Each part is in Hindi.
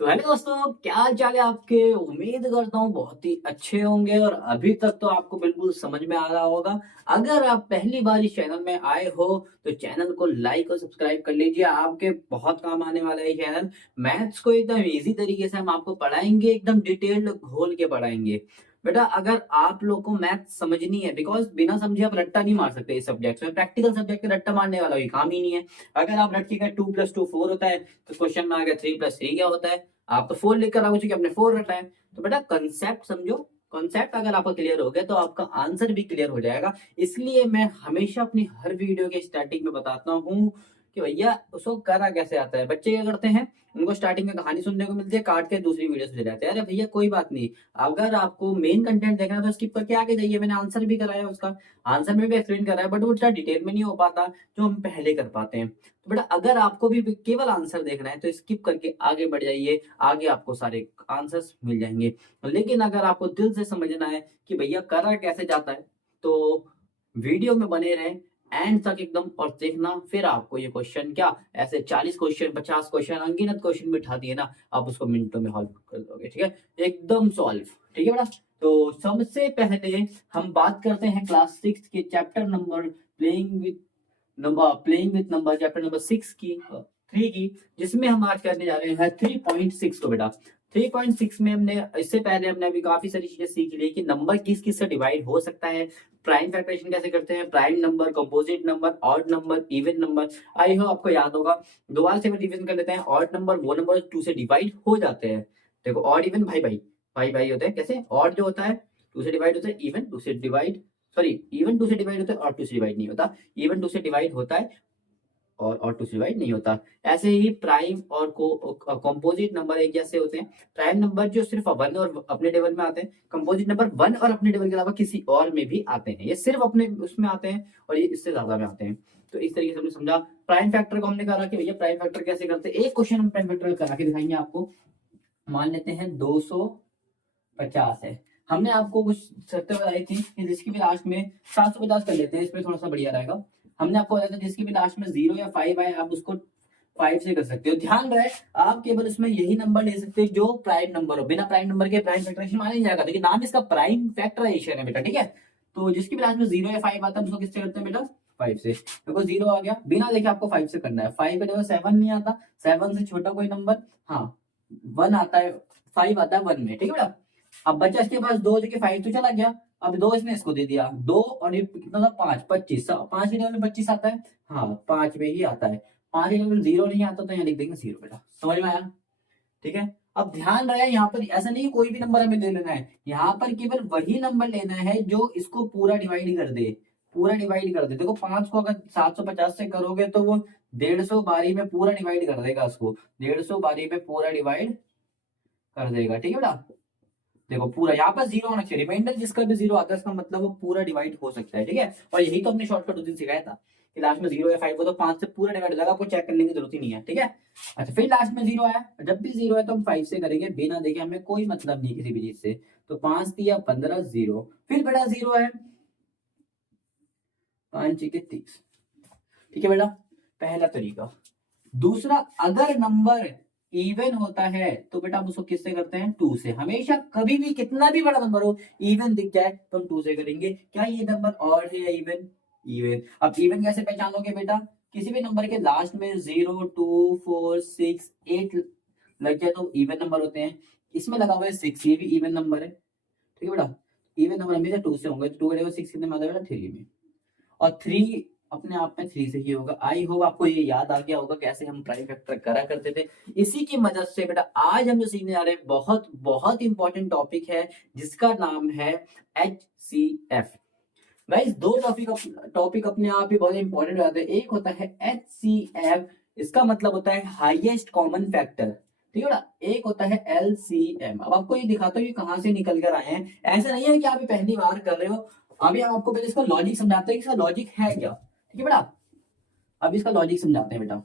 तो हेलो दोस्तों, क्या हाल चाल है आपके। उम्मीद करता हूँ बहुत ही अच्छे होंगे और अभी तक तो आपको बिल्कुल समझ में आ रहा होगा। अगर आप पहली बार इस चैनल में आए हो तो चैनल को लाइक और सब्सक्राइब कर लीजिए, आपके बहुत काम आने वाला है ये चैनल। मैथ्स को एकदम इजी तरीके से हम आपको पढ़ाएंगे, एकदम डिटेल्ड घोल के पढ़ाएंगे। बेटा अगर आप लोग को मैथ समझनी है, बिकॉज बिना समझे आप रट्टा नहीं मार सकते इस सब्जेक्ट में, प्रैक्टिकल सब्जेक्ट में रट्टा मारने वाला कोई काम ही नहीं है। अगर आप रट्टिएगा 2+2 4 होता है तो क्वेश्चन में आ गया 3+3 क्या होता है। आप तो 4 लिख कर आओगे क्योंकि आपने 4 रटा है। तो बेटा कंसेप्ट समझो, कंसेप्ट अगर आपका क्लियर हो गया तो आपका आंसर भी क्लियर हो जाएगा। इसलिए मैं हमेशा अपनी हर वीडियो के स्टार्टिंग में बताता हूँ कि भैया उसको करा कैसे आता है। बच्चे क्या करते हैं, उनको स्टार्टिंग में कहानी सुनने को मिलती है, काट के दूसरी वीडियो से जाते हैं। अरे भैया कोई बात नहीं, अगर आपको मेन कंटेंट देखना है तो स्किप करके आगे जाइए। मैंने आंसर भी कराया, उसका आंसर में भी एक्सप्लेन कराया, बट वो इतना डिटेल में नहीं हो पाता जो हम पहले कर पाते हैं। तो बेटा अगर आपको भी केवल आंसर देखना है तो स्किप करके आगे बढ़ जाइए, आगे आपको सारे आंसर्स मिल जाएंगे। लेकिन अगर आपको दिल से समझना है कि भैया करा कैसे जाता है तो वीडियो में बने रहें एंड तक एकदम, और देखना फिर आपको ये क्वेश्चन क्या ऐसे 40 क्वेश्चन 50 क्वेश्चन अनगिनत क्वेश्चन बिठा दिए ना, आप उसको मिनटों में हल कर दोगे। ठीक है, एकदम सॉल्व। ठीक है बेटा, तो सबसे पहले हम बात करते हैं क्लास 6 के chapter number playing with number, chapter number 6 की 3 की, जिसमें हम आज करने जा रहे हैं 3.6 को। बेटा 3.6 में हमने इससे पहले हमने अभी काफी सारी चीजें सीख ली कि नंबर किस किस से डिवाइड हो सकता है, प्राइम फैक्टराइजेशन कैसे करते हैं, prime number, composite number, odd number, even number. आई हो आपको याद होगा। दोबारा से रिवीजन कर लेते हैं। ऑड नंबर वो नंबर 2 से डिवाइड हो जाते हैं। देखो ऑड इवन भाई भाई भाई भाई होते हैं। कैसे ऑड जो होता है 2 से डिवाइड होता है, इवन 2 से डिवाइड, सॉरी इवन 2 से डिवाइड होता है और 2 से डिवाइड नहीं होता। इवन 2 से डिवाइड होता है और 2 से डिवाइड नहीं होता। ऐसे ही प्राइम और कंपोजिट नंबर एक जैसे होते हैं। प्राइम नंबर जो सिर्फ वन और अपने टेबल में आते हैं, कंपोजिट नंबर वन और अपने टेबल के अलावा किसी और में भी आते हैं। ये सिर्फ अपने उसमें आते हैं और ये इससे ज्यादा में आते हैं। तो इस तरीके से हमने समझा। प्राइम फैक्टर को हमने कहा कि भैया प्राइम फैक्टर कैसे करते हैं। एक क्वेश्चन हम प्राइम फैक्टर करा के दिखाएंगे आपको। मान लेते हैं 250 है। हमने आपको कुछ शर्तें बताई थी कि जिसकी भी लास्ट में 750 कर लेते हैं, इसमें थोड़ा सा बढ़िया रहेगा। हमने आपको बताया था जिसकी भी लास्ट में 0 या 5 आए आप उसको 5 से कर सकते हो। ध्यान रहे आप केवल इसमें यही नंबर ले सकते हो जो प्राइम नंबर हो। बिना प्राइम नंबर के प्राइम फैक्टराइजेशन माना नहीं जाएगा, लेकिन नाम इसका प्राइम फैक्टराइजेशन है बेटा। ठीक है, तो जिसकी भी लास्ट में 0 या 5 आता है उसको किससे करते हैं बेटा, 5 से। देखो 0 आ गया, बिना देखे आपको 5 से करना है। 5 का जगह 7 नहीं आता, 7 से छोटा कोई नंबर, हाँ 1 आता है, 5 आता है 1 में। ठीक है बेटा, अब बचा इसके पास 2 जो कि 5 तो चला गया। अब 2 इसने इसको दे दिया, 2 और ये कितना था 5, 25, 5 के टेबल में 25 आता है, हाँ 5 में ही आता है। 5 के टेबल में 0 नहीं आता तो यहाँ लिख देंगे 0 बेटा। समझ में आया। ठीक है, अब ध्यान रहे यहाँ पर ऐसा नहीं कोई भी नंबर हमें ले लेना है, यहाँ पर केवल वही नंबर लेना है जो इसको पूरा डिवाइड कर दे। पूरा डिवाइड कर दे। देखो 5 को अगर 750 से करोगे तो वो 150 बारी में पूरा डिवाइड कर देगा, उसको 150 बारी में पूरा डिवाइड कर देगा। ठीक है बेटा, देखो पूरा यहाँ पर 0 होना चाहिए, रिमाइंडर जिसका भी 0 आता है इसका मतलब वो पूरा डिवाइड हो सकता है। ठीक है, और यही तो हमने शॉर्टकट उस दिन सिखाया था कि लास्ट में 0 या 5 हो तो 5 से पूरा डिवाइड हो जाएगा, आपको चेक करने की जरूरत ही नहीं है। ठीक है, अच्छा फिर लास्ट में 0 आया, जब भी 0 है तो हम 5 से करेंगे, बिना देखे, हमें कोई मतलब नहीं किसी भी चीज से। तो 5 दिया 15, 0 फिर बेटा 0 है, 5 के 30। ठीक है बेटा, पहला तरीका। दूसरा, अगर नंबर इवन होता है तो बेटा हम उसको किससे करते हैं, 2 से। हमेशा कभी भी कितना भी बड़ा नंबर हो इवन दिख जाए तो हम 2 से करेंगे। क्या ये नंबर ऑड है या इवन, इवन। अब इवन कैसे पहचानोगे बेटा, किसी भी नंबर के लास्ट में 0, 2, 4, 6, 8 लग जाए तो इवन नंबर होते हैं। इसमें लगा हुआ है 6, ये भी इवन नंबर है। ठीक है बेटा, इवन नंबर हमेशा 2 से होंगे, तो 2 6 कितने में आता है बेटा, 3 में। और 3 अपने आप में 3 से ही होगा। आई होप आपको ये याद आ गया होगा कैसे हम प्राइम फैक्टर करा करते थे। इसी की मदद से बेटा आज हम जो सीखने जा रहे हैं बहुत बहुत इंपॉर्टेंट टॉपिक है जिसका नाम है HCF। गाइस दो टॉपिक अपने आप ही बहुत इंपॉर्टेंट हो जाते हैं। एक होता है HCF, इसका मतलब होता है हाईएस्ट कॉमन फैक्टर। ठीक है ना, एक होता है LCM। अब आपको ये दिखाता हूँ ये कहां से निकल कर आए हैं। ऐसा नहीं है कि आप ये पहली बार कर रहे हो, अभी हम आपको पहले इसका लॉजिक समझाते हैं कि इसका लॉजिक है क्या। ठीक है बेटा, अब इसका लॉजिक समझाते हैं बेटा,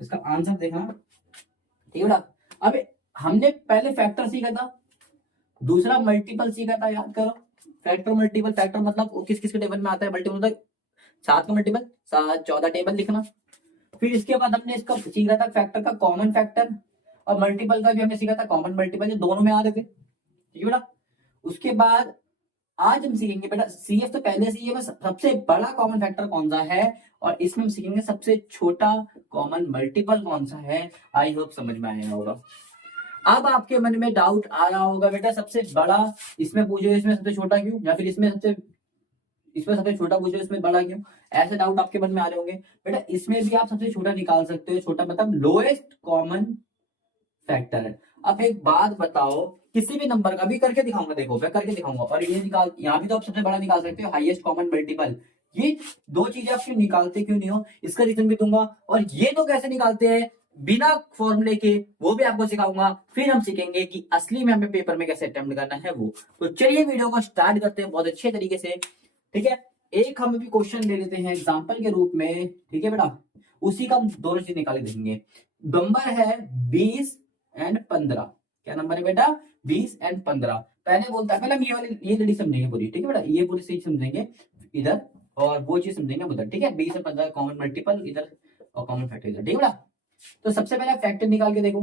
इसका आंसर देखना। ठीक है बेटा, अब हमने पहले फैक्टर सीखा था, दूसरा मल्टीपल सीखा था, याद करो। फैक्टर मल्टीपल, फैक्टर मतलब वो किस किस के टेबल में आता है, मल्टीपल मतलब 7 का मल्टीपल 7, 14 टेबल लिखना। फिर इसके बाद हमने इसका सीखा था फैक्टर का कॉमन फैक्टर, और मल्टीपल का भी हमने सीखा था कॉमन मल्टीपल, जो दोनों में आ रहे थे, ठीक है बेटा। उसके बाद आज हम सीखेंगे बेटा CF तो पहले से ही है, बस सबसे बड़ा कॉमन फैक्टर कौन सा है, और इसमें हम सीखेंगे सबसे छोटा कॉमन मल्टीपल कौन सा है। आई होप समझ में आया होगा। अब आपके मन में डाउट आ रहा होगा बेटा सबसे बड़ा इसमें पूछो, इसमें सबसे छोटा क्यों, या फिर इसमें सबसे छोटा पूछो, इसमें बड़ा क्यों, ऐसे डाउट आपके मन में आ रहे होंगे। बेटा इसमें भी आप सबसे छोटा निकाल सकते हो, छोटा मतलब लोएस्ट कॉमन फैक्टर है। अब एक बात बताओ, किसी भी नंबर का भी करके दिखाऊंगा, देखो मैं करके दिखाऊंगा, और ये निकाल, यहाँ भी तो आप सबसे बड़ा निकाल सकते हो, हाईएस्ट कॉमन मल्टीपल। ये दो चीजें आप क्यों निकालते क्यों नहीं हो, इसका रीजन भी दूंगा, और ये तो कैसे निकालते हैं बिना फॉर्मूले के, वो भी आपको सिखाऊंगा। फिर हम सीखेंगे कि असली में हमें पेपर में कैसे अटेम्प्ट करना है वो। तो चलिए वीडियो को स्टार्ट करते हैं बहुत अच्छे तरीके से, ठीक है। एक हम अभी क्वेश्चन ले लेते हैं एग्जाम्पल के रूप में, ठीक है बेटा, उसी का हम दोनों चीज निकाल के देखेंगे। नंबर है 20 एंड 15। क्या नंबर है बेटा, 20 एंड 15। पहले बोलता है, पहले हम ये लड़ी समझेंगे पूरी, ठीक है बेटा, ये पूरी चीज समझेंगे इधर, और वो चीज समझेंगे उधर, ठीक है। 20 और 15 कॉमन मल्टीपल इधर और कॉमन फैक्टर इधर, ठीक है बेटा। तो सबसे पहले फैक्टर निकाल के देखो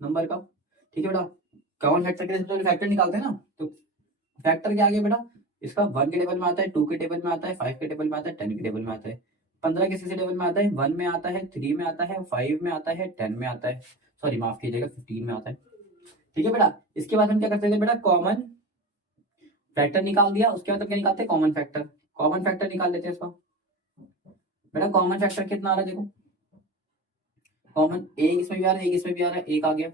नंबर का, ठीक है बेटा। कॉमन फैक्टर के लिए सबसे पहले फैक्टर निकालते हैं ना, तो फैक्टर क्या आ गया बेटा, इसका 1 के टेबल में आता है, 2 के टेबल में आता है, 5 के टेबल में आता है, 10 के टेबल में आता है। 15 किसी से टेबल में आता है, 1 में आता है, 3 में आता है, 5 में आता है, 10 में आता है, सॉरी माफ कीजिएगा 15 में आता है, ठीक है बेटा। इसके बाद हम क्या करते थे बेटा, कॉमन फैक्टर निकाल दिया, उसके बाद हम क्या निकालते हैं, कॉमन फैक्टर। कॉमन फैक्टर निकाल लेते हैं इसका बेटा। कॉमन फैक्टर कितना आ रहा है देखो, कॉमन एक इसमें भी आ रहा है, एक इसमें भी आ रहा है, एक आ गया।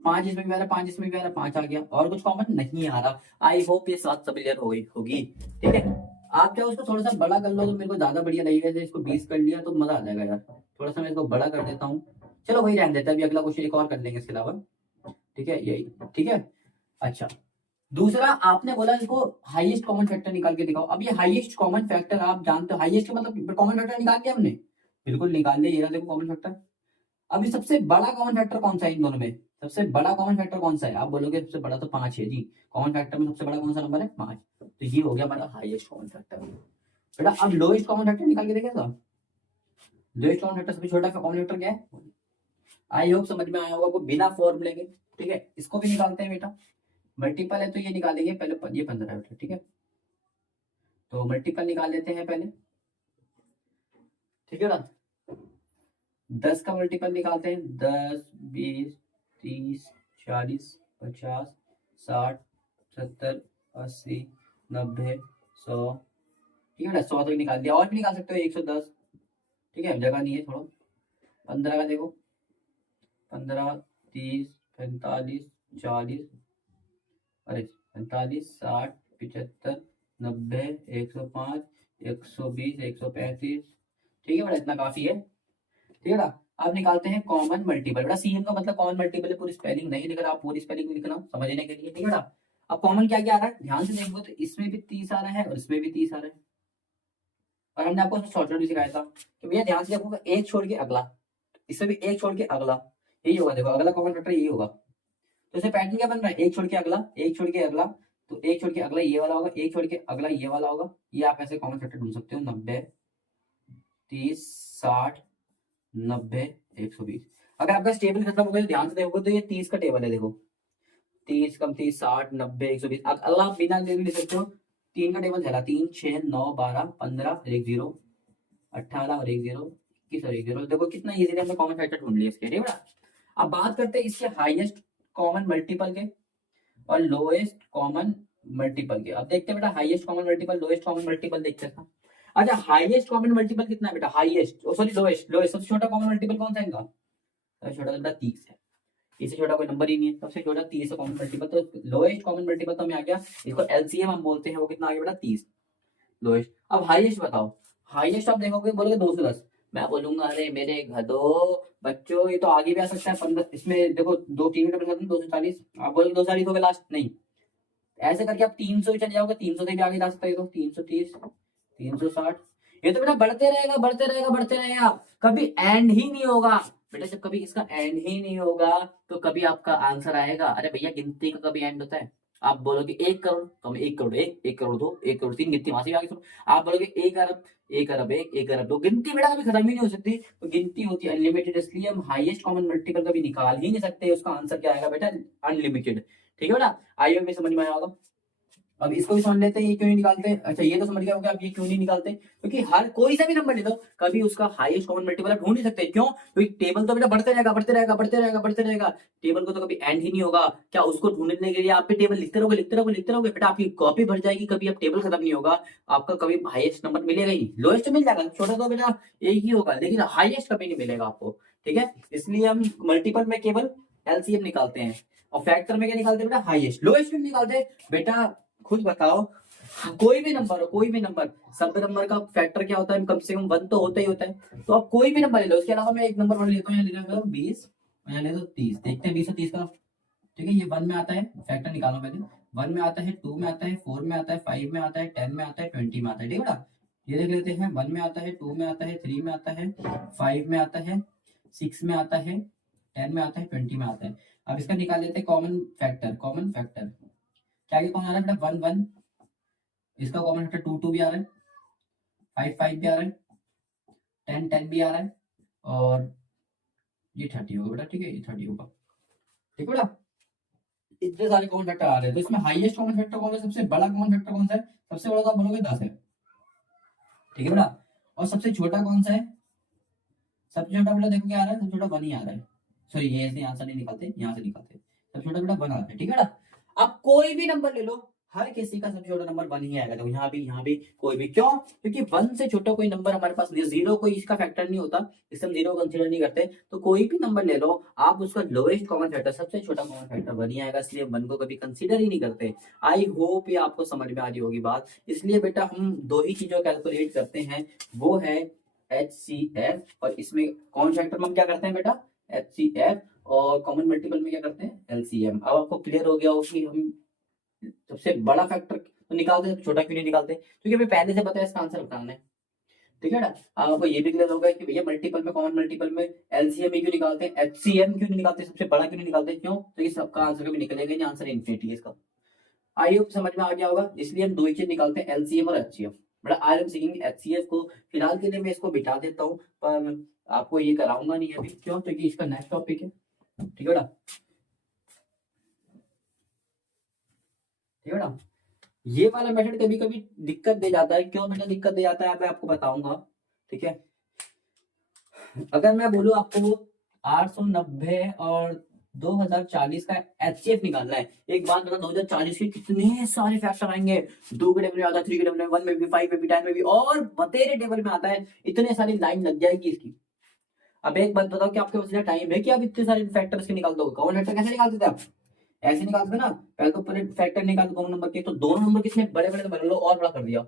5 इसमें भी आ रहा है, 5 इसमें भी आ रहा है, 5 आ गया, और कुछ कॉमन नहीं आ रहा। आई होप ये बात सब क्लियर हो गई होगी, ठीक है। आप क्या उसको थोड़ा सा बड़ा कर लो तो मेरे को ज्यादा बढ़िया लगेगा, जैसे इसको 20 कर लिया तो मजा आ जाएगा यार। थोड़ा सा मैं इसको बड़ा कर देता हूँ, चलो वही रहने देता है, अभी अगला क्वेश्चन एक और कर लेंगे इसके अलावा, ठीक है, यही, ठीक है। अच्छा, दूसरा आपने बोला इसको हाईएस्ट कॉमन फैक्टर निकाल के दिखाओ। अब ये हाईएस्ट कॉमन फैक्टर आप जानते हो, हाईएस्ट का मतलब कॉमन फैक्टर निकाल के हमने बिल्कुल निकाल लिया, ये रहा देखो कॉमन फैक्टर। अभी सबसे बड़ा कॉमन फैक्टर कौन सा है इन दोनों में, सबसे बड़ा कॉमन फैक्टर कौन सा है, आप बोलोगे सबसे बड़ा तो 5 है जी। कॉमन फैक्टर में सबसे बड़ा कौन सा नंबर है, 5, तो ये हो गया हमारा हाईएस्ट कॉमन फैक्टर। बेटा अब लोएस्ट कॉमन फैक्टर निकाल के देखेगा, लोएस्ट कॉमन फैक्टर सबसे छोटा कॉमन फैक्टर क्या है। आई होप समझ में आया होगा, वो बिना फॉर्मूले के, ठीक है। इसको भी निकालते हैं बेटा, मल्टीपल है तो ये निकालेंगे पहले, ये 15 है, ठीक है। तो मल्टीपल निकाल लेते हैं पहले, ठीक है ना। 10 का मल्टीपल निकालते हैं, 10, 20, 30, 40, 50, 60, 70, 80, 90, 100, ठीक है ना। 100 तक निकाल दिया, और भी निकाल सकते हो 110, ठीक है, जगह नहीं है थोड़ा। 15 का देखो, 15, 30, 45, 40, अरे 45, 60, 75, 90, 105, 120, 135, ठीक है बेटा, इतना काफी है, ठीक है ना। अब निकालते हैं कॉमन मल्टीपल। बेटा सीएम का मतलब कॉमन मल्टीपल है, पूरी स्पेलिंग नहीं लिख रहा, आप पूरी स्पेलिंग लिखना समझने के लिए, ठीक है बेटा। अब कॉमन क्या क्या आ रहा है, ध्यान से देखो तो इसमें भी 30 आ रहा है और इसमें भी 30 आ रहा है, और हमने आपको शॉर्टकट भी सिखाया था कि भैया ध्यान से देखो, एक छोड़ के अगला, इसमें भी एक छोड़ के अगला, यही होगा, देखो अगला कॉमन फैक्टर यही होगा। तो इसे पैटर्न क्या बन रहा है, एक छोड़ के अगला, एक छोड़ के अगला, तो एक छोड़ के अगला ये वाला होगा, एक छोड़ के अगला ये वाला होगा। ये आप ऐसे कॉमन फैक्टर ढूंढ सकते हो, 90, 30, 60, 90, 120। अगर आपका टेबल खत्म हो गया तो ध्यान से देखोगे तो ये 30 का टेबल है, देखो 30 कम 30, 60, 90, 120। अगला आप बिना लिख सकते हो, 3 का टेबल चला, 3, 6, 9, 12, 15, 1 0, 18 और 1 0, 21 और 1 0। देखो कितना इजीली हमने कॉमन फैक्टर ढूंढ लिया इसके, ठीक है। अब बात करते हैं इसके हाईएस्ट कॉमन मल्टीपल के और लोएस्ट कॉमन मल्टीपल के। अब देखते हैं बेटा highest common multiple, lowest common multiple देखते हैं। अच्छा हाईएस्ट कॉमन मल्टीपल कितना है बेटा, हाईएस्ट सॉरी लोएस्ट, लोएस्ट सबसे छोटा कॉमन मल्टीपल कौन सा है इनका, सबसे छोटा बेटा 30 है, इससे छोटा कोई नंबर ही नहीं है, सबसे छोटा 30 है कॉमन मल्टीपल। तो लोएस्ट कॉमन मल्टीपल तो हमें आ गया, इसको एलसीएम हम बोलते हैं, वो कितना आ गया बेटा 30 लोएस्ट। अब हाईएस्ट बताओ, हाईएस्ट आप देखोगे बोलोगे 210, मैं बोलूंगा अरे मेरे गधो बच्चों ये तो आगे भी आ सकता है 15, इसमें देखो 2 3 मीटर 240, आप बोलोगे 240 हो गया लास्ट, नहीं ऐसे करके आप 300 चले जाओगे, 300 से भी आगे जा सकता है, तो 330, 360, ये तो बेटा बढ़ते रहेगा बढ़ते रहेगा बढ़ते रहेगा, कभी एंड ही नहीं होगा बेटा। जब कभी इसका एंड ही नहीं होगा तो कभी आपका आंसर आएगा, अरे भैया गिनती का कभी एंड होता है, आप बोलोगे 1 करोड़, तो हम 1 करोड़ 1, 1 करोड़ 2, 1 करोड़ 3, गिनती वहां से भी आगे सुनो। आप बोलोगे 1 अरब, 1 अरब 1, 1 अरब 2, गिनती बेटा कभी खत्म ही नहीं हो सकती, तो गिनती होती है अनलिमिटेड, इसलिए हम हाईएस्ट कॉमन मल्टीपल कभी निकाल ही नहीं सकते, उसका आंसर क्या आएगा बेटा, अनलिमिटेड। ठीक है बेटा, आई होप समझ में आया होगा। अब इसको भी समझ लेते हैं, ये क्यों नहीं निकालते। अच्छा ये तो समझ गया होगा आप ये क्यों नहीं निकालते, क्योंकि हर कोई सा भी नंबर ले लो, कभी उसका हाईएस्ट कॉमन मल्टीपल आप ढूंढ नहीं सकते। क्यों, क्योंकि टेबल तो बेटा बढ़ते रहेगा बढ़ते रहेगा बढ़ते रहेगा बढ़ते रहेगा, टेबल को तो कभी एंड ही नहीं होगा। क्या उसको ढूंढने के लिए आप भी टेबल लिखते रहोगे लिखते रहोगे लिखते रहोगे, बेटा आपकी कॉपी भर जाएगी, कभी अब टेबल खत्म नहीं होगा, आपका कभी हाईएस्ट नंबर मिलेगा ही नहीं। लोएस्ट मिल जाएगा, छोटा तो बेटा एक ही होगा, लेकिन हाईएस्ट कभी नहीं मिलेगा आपको। ठीक है, इसलिए हम मल्टीपल में केवल एलसीएम निकालते हैं, और फैक्टर में क्या निकालते हैं बेटा, हाईएस्ट। लोएस्ट में निकालते हैं बेटा, खुद बताओ, कोई भी नंबर हो, कोई भी नंबर, सब नंबर का फैक्टर क्या होता है, कम से कम 1 तो होता ही होता है। तो आप कोई भी नंबर ले लो, उसके अलावा मैं एक नंबर और लेता हूँ, यहाँ ले 20, यहाँ ले 30, देखते हैं 20 और 30 का। ठीक है, ये 1 में आता है, फैक्टर निकालो पहले। 1 में आता है, 2 में आता है, 4 में आता है, 5 में आता है, 10 में आता है, 20 में आता है। ठीक है बेटा, ये देख लेते हैं, 1 में आता है, 2 में आता है, 3 में आता है, 5 में आता है, 6 में आता है, 10 में आता है, 20 में आता है। अब इसका निकाल लेते हैं कॉमन फैक्टर। कॉमन फैक्टर क्या कौन आ रहा है बेटा, 1 1, इसका कॉमन फैक्टर 2 2 भी आ रहा है, 5 5 भी आ रहा है, 10 10 भी आ रहा है, और ये 30 होगा बेटा। ठीक है, ये 30 होगा। ठीक है बेटा, इतने सारे कॉमन फैक्टर आ रहे हैं, तो इसमें हाईएस्ट कॉमन फैक्टर कौन है, सबसे बड़ा कॉमन फैक्टर कौन सा है, सबसे बड़ा तो आप बोलोगे 10 है। ठीक है बेटा, और सबसे छोटा कौन सा है, सबसे छोटा बेटा देखो क्या आ रहा है, सबसे छोटा 1 ही आ रहा है। सॉरी, ये ऐसे यहाँ से नहीं निकालते, यहाँ से निकालते, सबसे छोटा बेटा 1 आ रहा है। ठीक है बेटा, आप कोई भी नंबर ले लो, हर किसी का सबसे छोटा नंबर 1 ही आएगा। देखो यहाँ भी कोई भी, क्यों, क्योंकि 1 से छोटा कोई नंबर हमारे पास नहीं, जीरो कोई इसका फैक्टर नहीं होता, इसे हम जीरो कंसीडर नहीं करते। तो कोई भी नंबर ले लो आप, उसका लोएस्ट कॉमन फैक्टर, सबसे छोटा कॉमन फैक्टर 1 ही आएगा, इसलिए 1 को कभी कंसीडर ही नहीं करते। आई होप ये आपको समझ में आ रही होगी बात। इसलिए बेटा हम दो ही चीजों कैलकुलेट करते हैं, वो है HCF, और इसमें कॉमन फैक्टर में हम क्या करते हैं बेटा, HCF, और कॉमन मल्टीपल में क्या करते हैं, LCM। अब आपको क्लियर हो गया हो कि हम सबसे बड़ा फैक्टर तो निकालते हैं, छोटा क्यों नहीं निकालते, क्योंकि हमें पहले से पता है इसका आंसर बताना है। ठीक है ना, आपको ये भी क्लियर होगा कि भैया मल्टीपल में, कॉमन मल्टीपल में LCM क्यों निकालते हैं, HCM क्यों नहीं निकालते, सबसे बड़ा क्यों नहीं निकालते, क्यों, तो ये सबका आंसर कभी निकलेगा नहीं, आंसर इन्फिनिटी है इसका। आई होप समझ में आ गया होगा, इसलिए हम दो ही चीज निकालते हैं, LCM और HCF। बड़ा आज हम सीखेंगे HCF को, फिलहाल के लिए मैं इसको बिठा देता हूँ, पर आपको ये कराऊंगा नहीं अभी, क्यों, क्योंकि इसका नेक्स्ट टॉपिक है। ठीक है बेटा, ठीक है बेटा, ये वाला मेथड कभी कभी दिक्कत दे जाता है, क्यों बेटा दिक्कत दे जाता है, मैं आपको बताऊंगा। ठीक है, अगर मैं बोलूं आपको 890 और 2040 का HCF निकालना है, एक बात बता, 2040 के कितने सारे फैक्टर आएंगे, 2 के टेबल में आता है, 3 के टेबल में, 1 में भी, 5 में भी, 10 में भी, और बतेरे टेबल में आता है, इतने सारी लाइन लग जाएगी इसकी। अब एक बात बताओ कि आपके पास टाइम है कि आप इतने सारे फैक्टर्स के निकाल दो, कॉमन फैक्टर कैसे निकालते थे आप, ऐसे निकालते थे ना, पहले तो पूरे फैक्टर निकाल दो दोनों नंबर के, तो दोनों नंबर कितने बड़े बड़े नंबर लो और बड़ा कर दिया।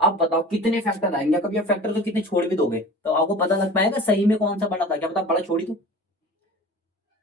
अब बताओ कितने फैक्टर आएंगे, कभी आप फैक्टर को कितने छोड़ भी दोगे तो आपको पता लग पाएगा सही में कौन सा बड़ा था, क्या पता बड़ा छोड़ी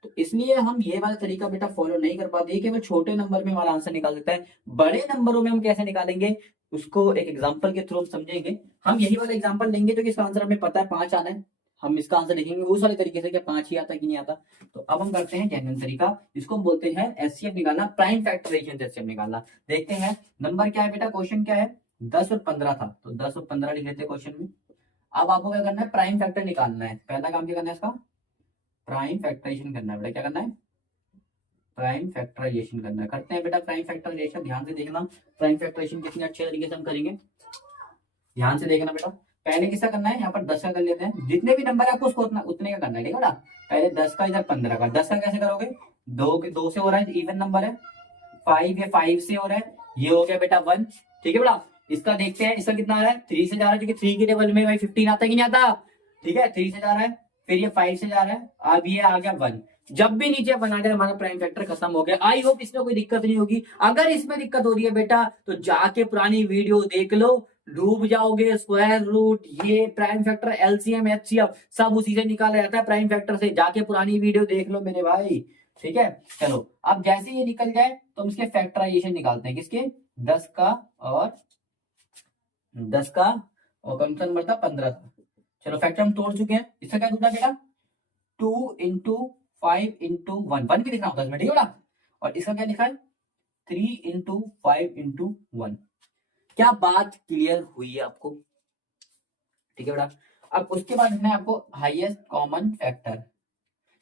तो इसलिए हम ये वाला तरीका बेटा फॉलो नहीं कर पाते, केवल छोटे नंबर में हमारा आंसर निकाल देता है। बड़े नंबरों में हम कैसे निकालेंगे, उसको एक एग्जांपल के थ्रू हम समझेंगे। हम यही वाला एग्जांपल लेंगे जो कि इसका आंसर हमें पता है 5 आना है, हम इसका आंसर लिखेंगे उस वाले तरीके से कि 5 ही आता है कि नहीं आता। तो अब हम करते हैं जेन्युइन तरीका, जिसको हम बोलते हैं एचसीएफ निकालना, प्राइम फैक्टराइजेशन से एचसीएफ निकालना। देखते हैं नंबर क्या है बेटा, क्वेश्चन क्या है, 10 और 15 था, तो 10 और 15 लिख लेते हैं क्वेश्चन में। अब आपको क्या करना है, प्राइम फैक्टर निकालना है, पहला काम क्या करना है इसका, प्राइम फैक्टराइजेशन करना है बेटा, क्या करना है, प्राइम फैक्टराइजेशन करना है। करते हैं बेटा प्राइम फैक्टराइजेशन, ध्यान से देखना प्राइम फैक्टराइजेशन कितने अच्छे तरीके से हम करेंगे, ध्यान से देखना बेटा। पहले किसका करना है, यहाँ पर 10 का कर लेते हैं, जितने भी नंबर है आपको उसको उतने का करना है। ठीक है बेटा, पहले 10 का, इधर 15 का। 10 का कैसे करोगे, 2 से हो रहा है, इवन नंबर है, 5 या 5 से हो रहा है, ये हो गया बेटा 1। ठीक है बेटा, इसका देखते हैं, इसका कितना आ रहा है, 3 से जा रहा है, क्योंकि 3 के टेबल में भाई 15 आता है कि नहीं आता। ठीक है, 3 से जा रहा है, फिर ये 5 से जा रहा है, अब ये आ गया 1। जब भी नीचे 1 आ गया हमारा प्राइम फैक्टर खत्म हो गया। आई होप इसमें कोई दिक्कत नहीं होगी, अगर इसमें दिक्कत हो रही है बेटा तो जाके पुरानी वीडियो देख लो, डूब जाओगे। स्क्वायर रूट, ये प्राइम फैक्टर, एलसीएम, एचसीएफ सब उसी से निकाला जाता है, प्राइम फैक्टर से। जाके पुरानी वीडियो देख लो मेरे भाई। ठीक है, चलो अब जैसे ये निकल जाए तो हम इसके फैक्टराइजेशन निकालते हैं, किसके, 10 का, और 10 का, और कौन सा नंबर था, 15 था। चलो फैक्टर हम तोड़ चुके हैं, इसका क्या टूटा बेटा, 2 इंटू 5 इंटू 1, 1 भी लिखना होता है इसमें। ठीक है बेटा, और इसका क्या लिखा है, 3 इंटू 5 इंटू 1। क्या बात क्लियर हुई है आपको? ठीक है बेटा। अब उसके बाद है आपको हाईएस्ट कॉमन फैक्टर।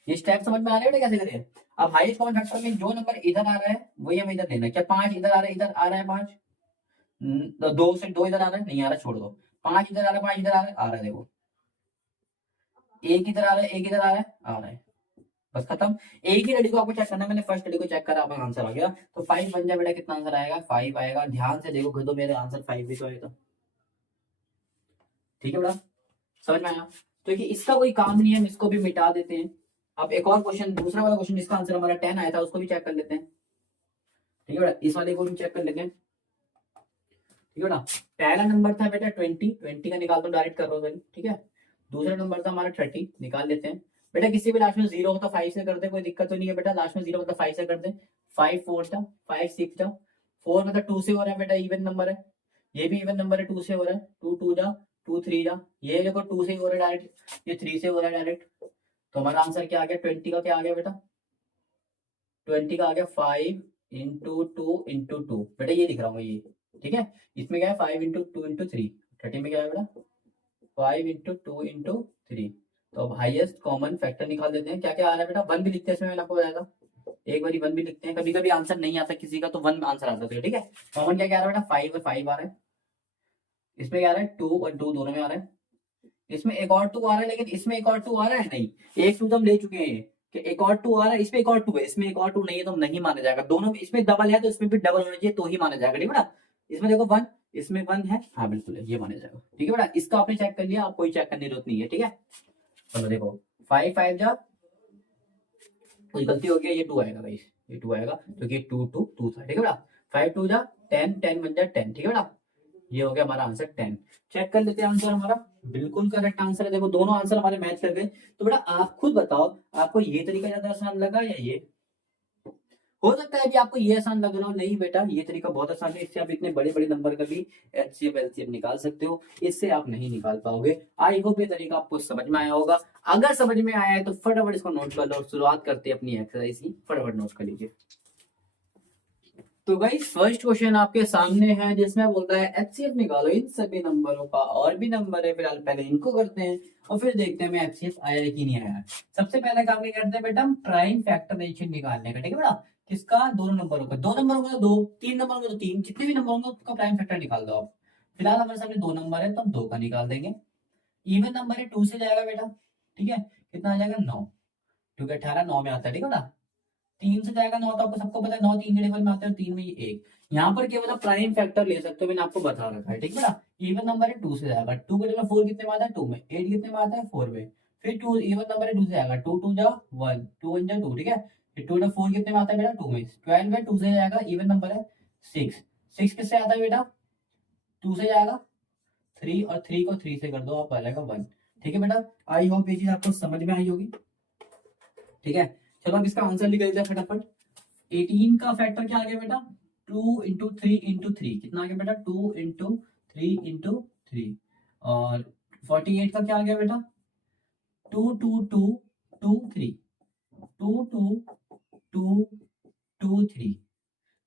ये स्टेप समझ में आ रहे हो कैसे करें? अब हाईएस्ट कॉमन फैक्टर में जो नंबर इधर आ रहा है वही हमें इधर लेना है। क्या 5 इधर आ रहा है, इधर आ रहा है 5, तो 2 से 2 इधर आ रहा है, नहीं आ रहा, छोड़ दो। 5 इधर आ रहा है, 5 इधर आ रहा है, देखो एक इधर आ रहा है, एक इधर आ रहा है, बस खत्म। एक ही लड़ी को आपको चेक करना है, मैंने फर्स्ट लड़ी को चेक करा, आपका आंसर आ गया। तो 5 बन जाए बेटा, कितना आंसर आएगा? 5 आएगा। ध्यान से देखो तो मेरे आंसर 5 भी तो आएगा। ठीक है बेटा, समझ में आया? तो ये इसका कोई काम नहीं है, हम इसको भी मिटा देते हैं। अब एक और क्वेश्चन, दूसरा वाला क्वेश्चन जिसका आंसर हमारा 10 आया था, उसको भी चेक कर लेते हैं। ठीक है बेटा, इस वाले को भी चेक कर लेते हैं। ठीक है बेटा, पहला नंबर था बेटा 20 का निकाल दो, डायरेक्ट कर रहा हूँ, ठीक है। दूसरा नंबर था हमारा 30, निकाल लेते हैं। बेटा किसी भी लास्ट में 0 हो तो 5 से कर दे, कोई दिक्कत तो नहीं है बेटा। लास्ट में 0 हो तो 5 से कर दे। 5 4 था, 5 6 था, 4 मतलब 2 से हो रहा है बेटा, इवन नंबर है। ये भी इवन नंबर है, 2 से हो रहा है। 2 2 जा, 2 3 जा, ये देखो 2 से हो रहा है डायरेक्ट, ये 3 से हो रहा है डायरेक्ट। तो हमारा आंसर क्या आ गया? 20 का क्या आ गया बेटा? 20 का आ गया 5 इंटू 2 इंटू 2, बेटा ये लिख रहा हूँ ये। ठीक है, इसमें क्या है? 5 इंटू 2 इंटू 3। 30 में क्या है बेटा? 5 इंटू 2 इंटू 3। तो अब हाईएस्ट कॉमन फैक्टर निकाल देते हैं। क्या क्या आ रहा है बेटा? 1 भी लिखते हैं इसमें, मैंने आपको बताया था। एक बार 1 भी लिखते हैं, कभी कभी आंसर नहीं आता किसी का तो 1 आंसर आता है। ठीक है, कॉमन क्या क्या आ रहा है बेटा? 5 और 5 आ रहा है। इसमें क्या आ रहा है? 2 और 2 दोनों में आ रहा है। इसमें एक और 2 आ रहा है, लेकिन इसमें एक और 2 आ रहा है नहीं। एक 2 तो हम ले चुके हैं कि एक और 2 आ रहा है, इसमें एक और 2 है, इसमें एक और 2 नहीं है तो नहीं माना जाएगा। दोनों में, इसमें डबल है तो इसमें भी डबल होना चाहिए तो ही माना जाएगा। ठीक है बेटा, इसमें देखो 1, इसमें 1 है, हाँ बिल्कुल है, ये माना जाएगा। ठीक है बेटा, इसका आपने चेक कर लिया, आप कोई चेक करने की जरूरत नहीं है। ठीक है, चलो देखो 5 5 जा, कोई गलती हो गया, ये 2 आएगा भाई, ये 2 आएगा क्योंकि 2 2 2 था। ठीक है बेटा, 5 2 जा 10, 10 बन जा 10। ठीक है बेटा, ये हो गया हमारा आंसर 10। चेक कर लेते हैं आंसर हमारा, बिल्कुल करेक्ट आंसर है। देखो दोनों आंसर हमारे मैच कर गए। तो बेटा आप खुद बताओ, आपको ये तरीका ज्यादा आसान लगा या ये? हो सकता है कि आपको ये आसान लग रहा हो, नहीं बेटा ये तरीका बहुत आसान है, इससे आप इतने बड़े बड़े नंबर का भी एचसीएफ एलसीएफ निकाल सकते हो, इससे आप नहीं निकाल पाओगे। आई होप ये तरीका आपको समझ में आया होगा। अगर समझ में आया है तो फटाफट इसको नोट कर लो और शुरुआत करते हैं अपनी एक्सरसाइज की। फटाफट नोट कर लीजिए। तो भाई फर्स्ट क्वेश्चन आपके सामने है, जिसमें बोलता है एचसीएफ निकालो इन सभी नंबरों का। और भी नंबर है, फिलहाल पहले इनको करते हैं और फिर देखते हैं हमें एचसीएफ आया है कि नहीं आया। सबसे पहले काम क्या करते हैं बेटा? हम प्राइम फैक्टराइजेशन निकालने का। ठीक है बेटा, किसका? दोनों नंबरों का। 2 नंबर होगा तो 2, 3 नंबर होगा तो 3, जितने भी नंबर होंगे उसका प्राइम फैक्टर निकाल दो आप। फिलहाल हमारे सामने 2 नंबर है तो हम 2 का निकाल देंगे। इवन नंबर है, 2 से जाएगा बेटा। ठीक है, कितना आ जाएगा? 9, क्योंकि 18 9 में आता है। ठीक है ना, 3 से जाएगा 9, तो आपको सबको पता है 9 3 के टेबल में आता है, 3 में ये 1। यहाँ पर केवल आप प्राइम फैक्टर ले सकते हो, मैंने आपको बता रखा है। ठीक है ना, इवन नंबर है 2 से जाएगा, 2 के टेबल 4 कितने में आता है? 2 में। 8 कितने में आता है? 4 में। फिर 2 इवन नंबर है, 2 से जाएगा, 2 2 जा 1, 2 1 जा 2। ठीक है, फिर 2 4 कितने में आता है बेटा? 2 में। 12 है, 2 से जाएगा, इवन नंबर है 6। 6 किससे आता है बेटा? 2 से जाएगा 3, और 3 को 3 से कर दो, आप आ जाएगा 1। ठीक है बेटा, आई होप ये चीज आपको समझ में आई होगी। ठीक है, चलो अब इसका आंसर लिख लेते हैं फटाफट। 18 का फैक्टर क्या आ गया बेटा? 2 इंटू 3 इंटू 3, कितना आ गया बेटा? 2 इंटू 3 इंटू 3। और 48 का क्या आ गया बेटा? 2 2 2 2 3, 2 2 2 2 3।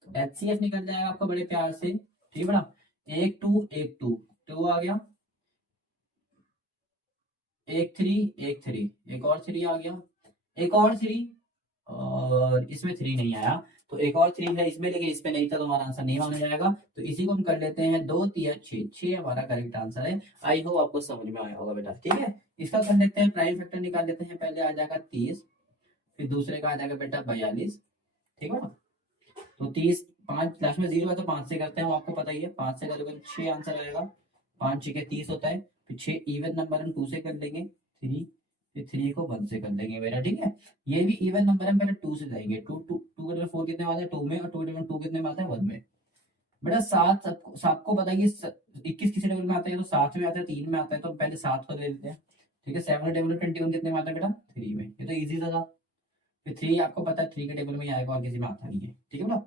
एचसीएफ निकल जाएगा आपका बड़े प्यार से। ठीक है बेटा, 1 2 1 2, 2 आ गया, 1 3 1 3, एक और 3 आ गया, एक और 3, और इसमें 3 नहीं आया, तो एक और 3 है इसमें, लेकिन इसमें नहीं था तो हमारा आंसर नहीं माना जाएगा। तो इसी को हम कर लेते हैं 2 3 6, 6 हमारा करेक्ट आंसर है। आई होप आपको समझ में आया होगा बेटा। ठीक है, इसका कर लेते हैं, प्राइम फैक्टर निकाल लेते हैं। पहले आ जाएगा 30, फिर दूसरे का आ जाएगा बेटा 42। ठीक है ना, तो 30, 5 लास्ट में 0 है तो 5 से करते हैं, वो आपको पता ही है। 5 से करोगे 6 आंसर आएगा, 5 6 30 होता है। फिर 6 इवन नंबर हम 2 से कर लेंगे, 3, फिर 3 को 1 से कर देंगे मेरा। ठीक है, ये भी इवन नंबर है, पहले 2 से जाएंगे। 2 2 2 का 4 कितने में आता है? 2 में, और 2 2 कितने में आता है? 1 में। बेटा 7 7 को पता है कि 21 किसी टेबल में आता है, तो 7 में आता है, 3 में आता है, तो पहले 7 को ले लेते हैं। ठीक है, 7 टेबल 21 कितने में आता है बेटा? 3 में। ये तो ईजी था। फिर 3 आपको पता है 3 के टेबल में ही आएगा और किसी में आता नहीं है। ठीक है बेटा,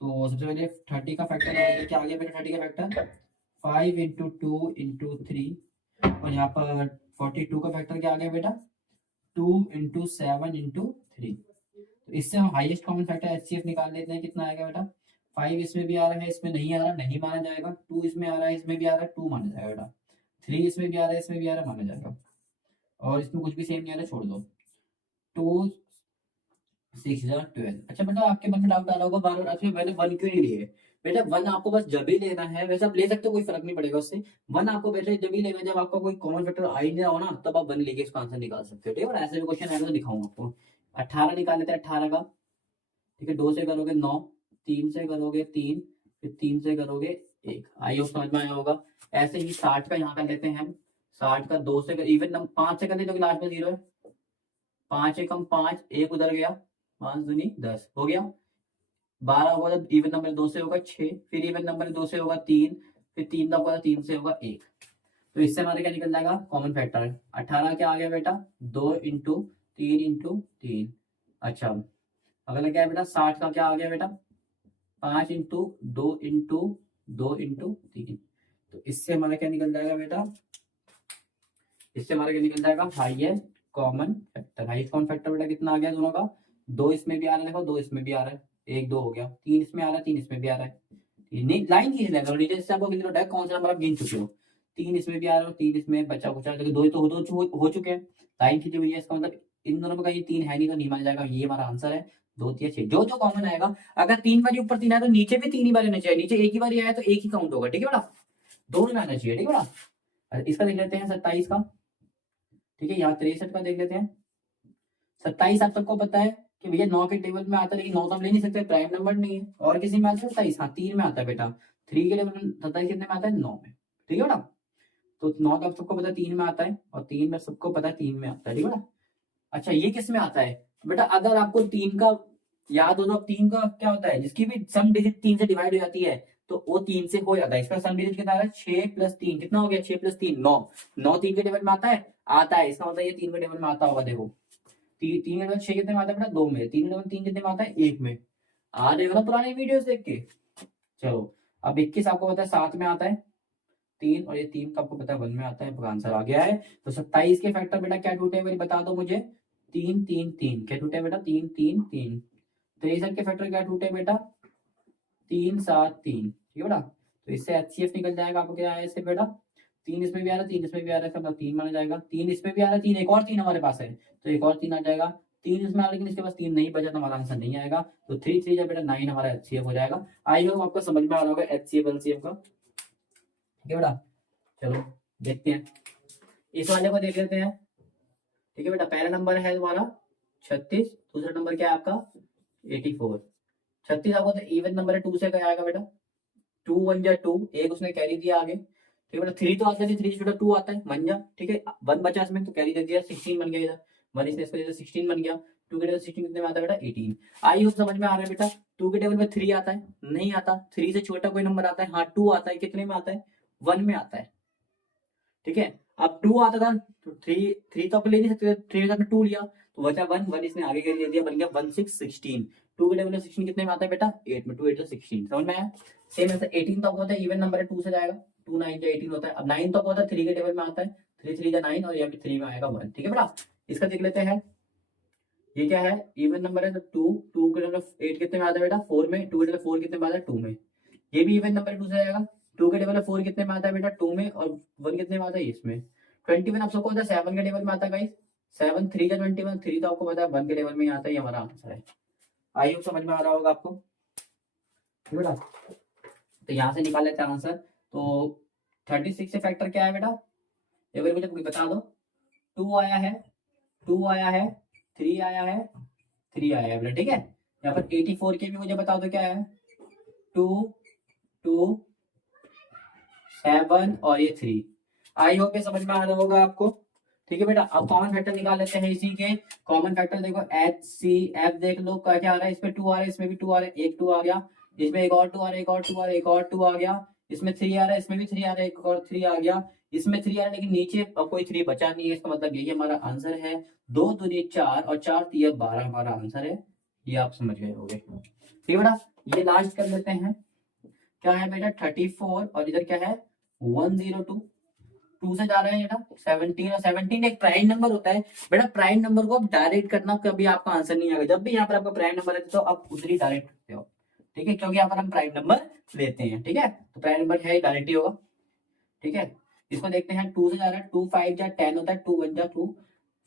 तो सबसे पहले 30 का फैक्टर क्या आ गया बेटा? 30 का फैक्टर 5 इंटू 2 इंटू 3, और यहाँ पर 42 का फैक्टर क्या आ गया बेटा? 2 इंटू 7 इंटू 3। तो इससे हम हाईएस्ट कॉमन फैक्टर एचसीएफ निकाल लेते हैं। कितना आएगा बेटा? 5 इसमें भी आ रहा है, इसमें नहीं आ रहा, नहीं माना जाएगा। 2 इसमें आ रहा है, इसमें भी आ रहा है, 2 माना जाएगा बेटा। 3 इसमें भी आ रहा है, इसमें भी आ रहा है, माना जाएगा। और इसमें कुछ भी सेम नहीं आ रहा, छोड़ दो। 2 6 12। अच्छा बेटा, आपके मन में डाउट आ रहा होगा बार बार, अच्छा मैंने 1 क्यों नहीं लिए? बेटा 1 आपको बस जब ही लेना है, वैसे आप ले सकते हो, कोई फर्क नहीं पड़ेगा उससे। 1 आपको बेटा जब ही लेना है जब आपका कोई कॉमन फैक्टर आ ही नहीं रहा हो ना, तब आप 1 लेके इसका आंसर निकाल सकते हो। ठीक है, और ऐसे भी क्वेश्चन आएगा तो दिखाऊंगा आपको। 18 निकाल लेते हैं, 18 का। ठीक है, 2 से करोगे 9, 3 से करोगे 3, फिर 3 से करोगे 1। आई होप समझ में आया होगा। ऐसे ही 60 का यहाँ कर लेते हैं हम। 60 का 2 से इवन नंबर 5 से कर लेते, लास्ट में 0 है। 5 एकम 5, 1 उधर गया, 5 दूनी 10 हो गया। 12 होगा तो इवन नंबर 2 से होगा 6, फिर इवन नंबर 2 से होगा 3, फिर 3 का होगा 3 से होगा 1। तो इससे हमारे क्या निकल जाएगा? Common factor. 18 क्या आ गया बेटा? 2 इंटू 3 इंटू 3। अच्छा, अगला क्या है बेटा? 60 का क्या आ गया बेटा? 5 इंटू 2 इंटू 2 इंटू 3। तो इससे हमारा क्या निकल जाएगा बेटा? इससे हमारा क्या निकल जाएगा? Highest common factor. Highest common factor बेटा कितना आ गया दोनों का? 2 इसमें भी आ रहा है, देखो 2 इसमें भी आ रहा है, 1 2 हो गया। 3 इसमें आ रहा है, 3 इसमें भी आ रहा है। नहीं, लाइन खींच लेगा नीचे से, आपको गिन रहा है कौन सा नंबर आप गिन चुके हो। 3 इसमें भी आ रहा है, 3 इसमें बचा कुचा, देखो 2 तो हो चुके हैं। लाइन खींची हुई है, इसका मतलब इन दोनों में कहीं 3 है नहीं, तो नहीं माना जाएगा। ये हमारा आंसर है। 2 3 6, जो जो कॉमन आएगा। अगर 3 बारी ऊपर 3 आया तो नीचे भी 3 ही बारी आना चाहिए। नीचे एक ही बारी आया तो एक ही काउंट होगा। ठीक है बेटा, दोनों में आना चाहिए। ठीक है बेटा, इसका देख लेते हैं 27 का। ठीक है, यहाँ 63 का देख लेते हैं। 27 आप सबको पता है कि भैया 9 के टेबल में आता है, लेकिन 9 तो हम ले नहीं सकते, प्राइम नंबर नहीं है। और किसी में आता है 27? हाँ, 3 में आता है बेटा। 3 के टेबल में 27 कितने में आता है? 9 में। ठीक है बेटा, तो 9 तो आप सबको पता है 3 में आता है, और 3 में सबको पता है 3 में आता है। ठीक है बेटा। अच्छा, ये किस में आता है बेटा? अगर आपको 3 का याद हो तो, 3 का क्या होता है? जिसकी भी सम डिजिट 3 से डिवाइड हो जाती है तो वो 3 से हो जाता है। इसका सम डिजिट कितना आ रहा है? 6 प्लस 3 कितना हो गया? 6 प्लस 3 9। 9 3 के टेबल में आता है, आता है। इसका मतलब ये 3 के टेबल में आता होगा। देखो, 3 के 6 कितने में आता है बेटा? 2 में। 3 के 3 कितने में आता है? 1 में। आ रहे हो ना पुरानी वीडियोस देख के? चलो, अब 21 आपको पता है 7 में आता है 3, और ये 3 का आपको पता है 1 में आता है। आपका आंसर आ गया है। तो 27 के फैक्टर बेटा क्या टूटे मेरी बता दो मुझे? 3 3 3 क्या टूटे बेटा? 3 3 3। 63 के फैक्टर क्या टूटे बेटा? 3 7 3। ठीक है बेटा, तो इससे HCF निकल जाएगा। आपको क्या है इससे बेटा? 3 इसमें भी आ रहा है, 3 इसमें भी आ रहा है, सब 3 माना जाएगा। 3 इसमें भी आ रहा है, 3 एक और 3 हमारे पास है, तो एक और 3 आ जाएगा। 3 इसमें आ रहा है, लेकिन इसके पास 3 नहीं बचा, तो हमारा आंसर नहीं आएगा। तो 3 3 जब बेटा 9 हमारा HCF हो जाएगा। आई होप आपको समझ में आ रहा होगा HCF LCF का। ठीक है बेटा, चलो देखते हैं, इस वाले को देख लेते हैं। ठीक है बेटा, पहला नंबर है तुम्हारा 36, दूसरा नंबर क्या है आपका? 84। 36 आपको तो इवन नंबर है, 2 से क्या आएगा बेटा? 2 1 जा 2, एक उसने कैरी दिया आगे। ठीक है बेटा, 3 तो आता नहीं, 3 छोटा 2 आता है, मन जा। ठीक है, 1 बचा इसमें तो कैरी दे दिया, 16 बन गया इधर। 1 इसने इसको दिया, 16 बन गया। 2 के टेबल 16 कितने में आता है बेटा? 18। आई होप समझ में आ रहा है बेटा। 2 के टेबल में 3 आता है? नहीं आता। 3 से छोटा कोई नंबर आता है? हाँ, 2 आता है। कितने में आता है? 1 में आता है। ठीक है, अब 2 आता था तो 3 तो आप ले नहीं सकते, 3 में 2 लिया तो बचा 1, 1 इसने आगे कर दिया, बन गया 1 6 16। 2 के टेबल में 16 कितने में आता है बेटा? 8 में। 2 8 16, समझ में आया? सेम ऐसे 18 तो आपको होता है इवन नंबर है, 2 से जाएगा, 2 9 जो 18 होता है। अब 9 तो आपको होता है 3 के टेबल में आता है, 3 3 का 9, और यहाँ पे 3 में आएगा 1। ठीक है बेटा, इसका देख लेते हैं। ये क्या है? इवन नंबर है तो 2 के टेबल 8 कितने में आता है बेटा? 4 में। 2 के टेबल 4 कितने में आता है? 2 में। ये भी इवन नंबर 2 से जाएगा। 2 के टेबल 4 कितने में आता है बेटा? 2 में, और 1 कितने में आता है? इसमें। 21 आप सबको पता है 7 के टेबल में आता है गाइस। 7 3 का 21, 3 तो आपको पता है 1 के टेबल में ही आता है। ये हमारा आंसर है। आई होप समझ में आ रहा होगा आपको। ठीक है बेटा, तो यहाँ से निकाल लेते हैं आंसर। तो 36 से फैक्टर क्या है बेटा? एक बार मुझे बता दो। 2 आया है, 2 आया है, 3 आया है, 3 आया है बेटा। ठीक है, यहाँ पर 84 के भी मुझे बता दो क्या है? 2 2 7 और ये 3। आई होप ये समझ में आ रहा होगा आपको। ठीक है बेटा, अब कॉमन फैक्टर निकाल लेते हैं इसी के। कॉमन फैक्टर देखो, HCF देख लो क्या क्या आ रहा है। इसमें 2 आ रहा है, इसमें भी 2 आ रहा है, एक 2 आ गया। इसमें एक और 2 आ रहा है, एक और 2 आ रहा है, एक और 2 आ गया। इसमें 3 आ रहा है, इसमें भी 3 आ रहा है, एक और 3 आ गया। इसमें 3 आ रहा है, लेकिन नीचे अब कोई 3 बचा नहीं है। इसका मतलब यही हमारा आंसर है। 2 दूनी 4 और 4 3 12 हमारा आंसर है। ये आप समझ गए होंगे। ठीक है बेटा, ये लास्ट कर लेते हैं। क्या है बेटा? 34, और इधर क्या है? 102। 2 से जा रहे हैं बेटा 17, और 17 एक प्राइम नंबर होता है बेटा। प्राइम नंबर को आप डायरेक्ट करना, कभी आपका आंसर नहीं आएगा। जब भी यहाँ पर आपका प्राइम नंबर है तो आप उधर ही डायरेक्ट करते हो। ठीक है, क्योंकि यहाँ पर हम प्राइम नंबर लेते हैं। ठीक है, तो प्राइम नंबर है डायरेक्ट ही होगा। ठीक है, इसको देखते हैं, 2 से जा रहा है, 2 5 जा 10 होता है, 2 1 जा 2।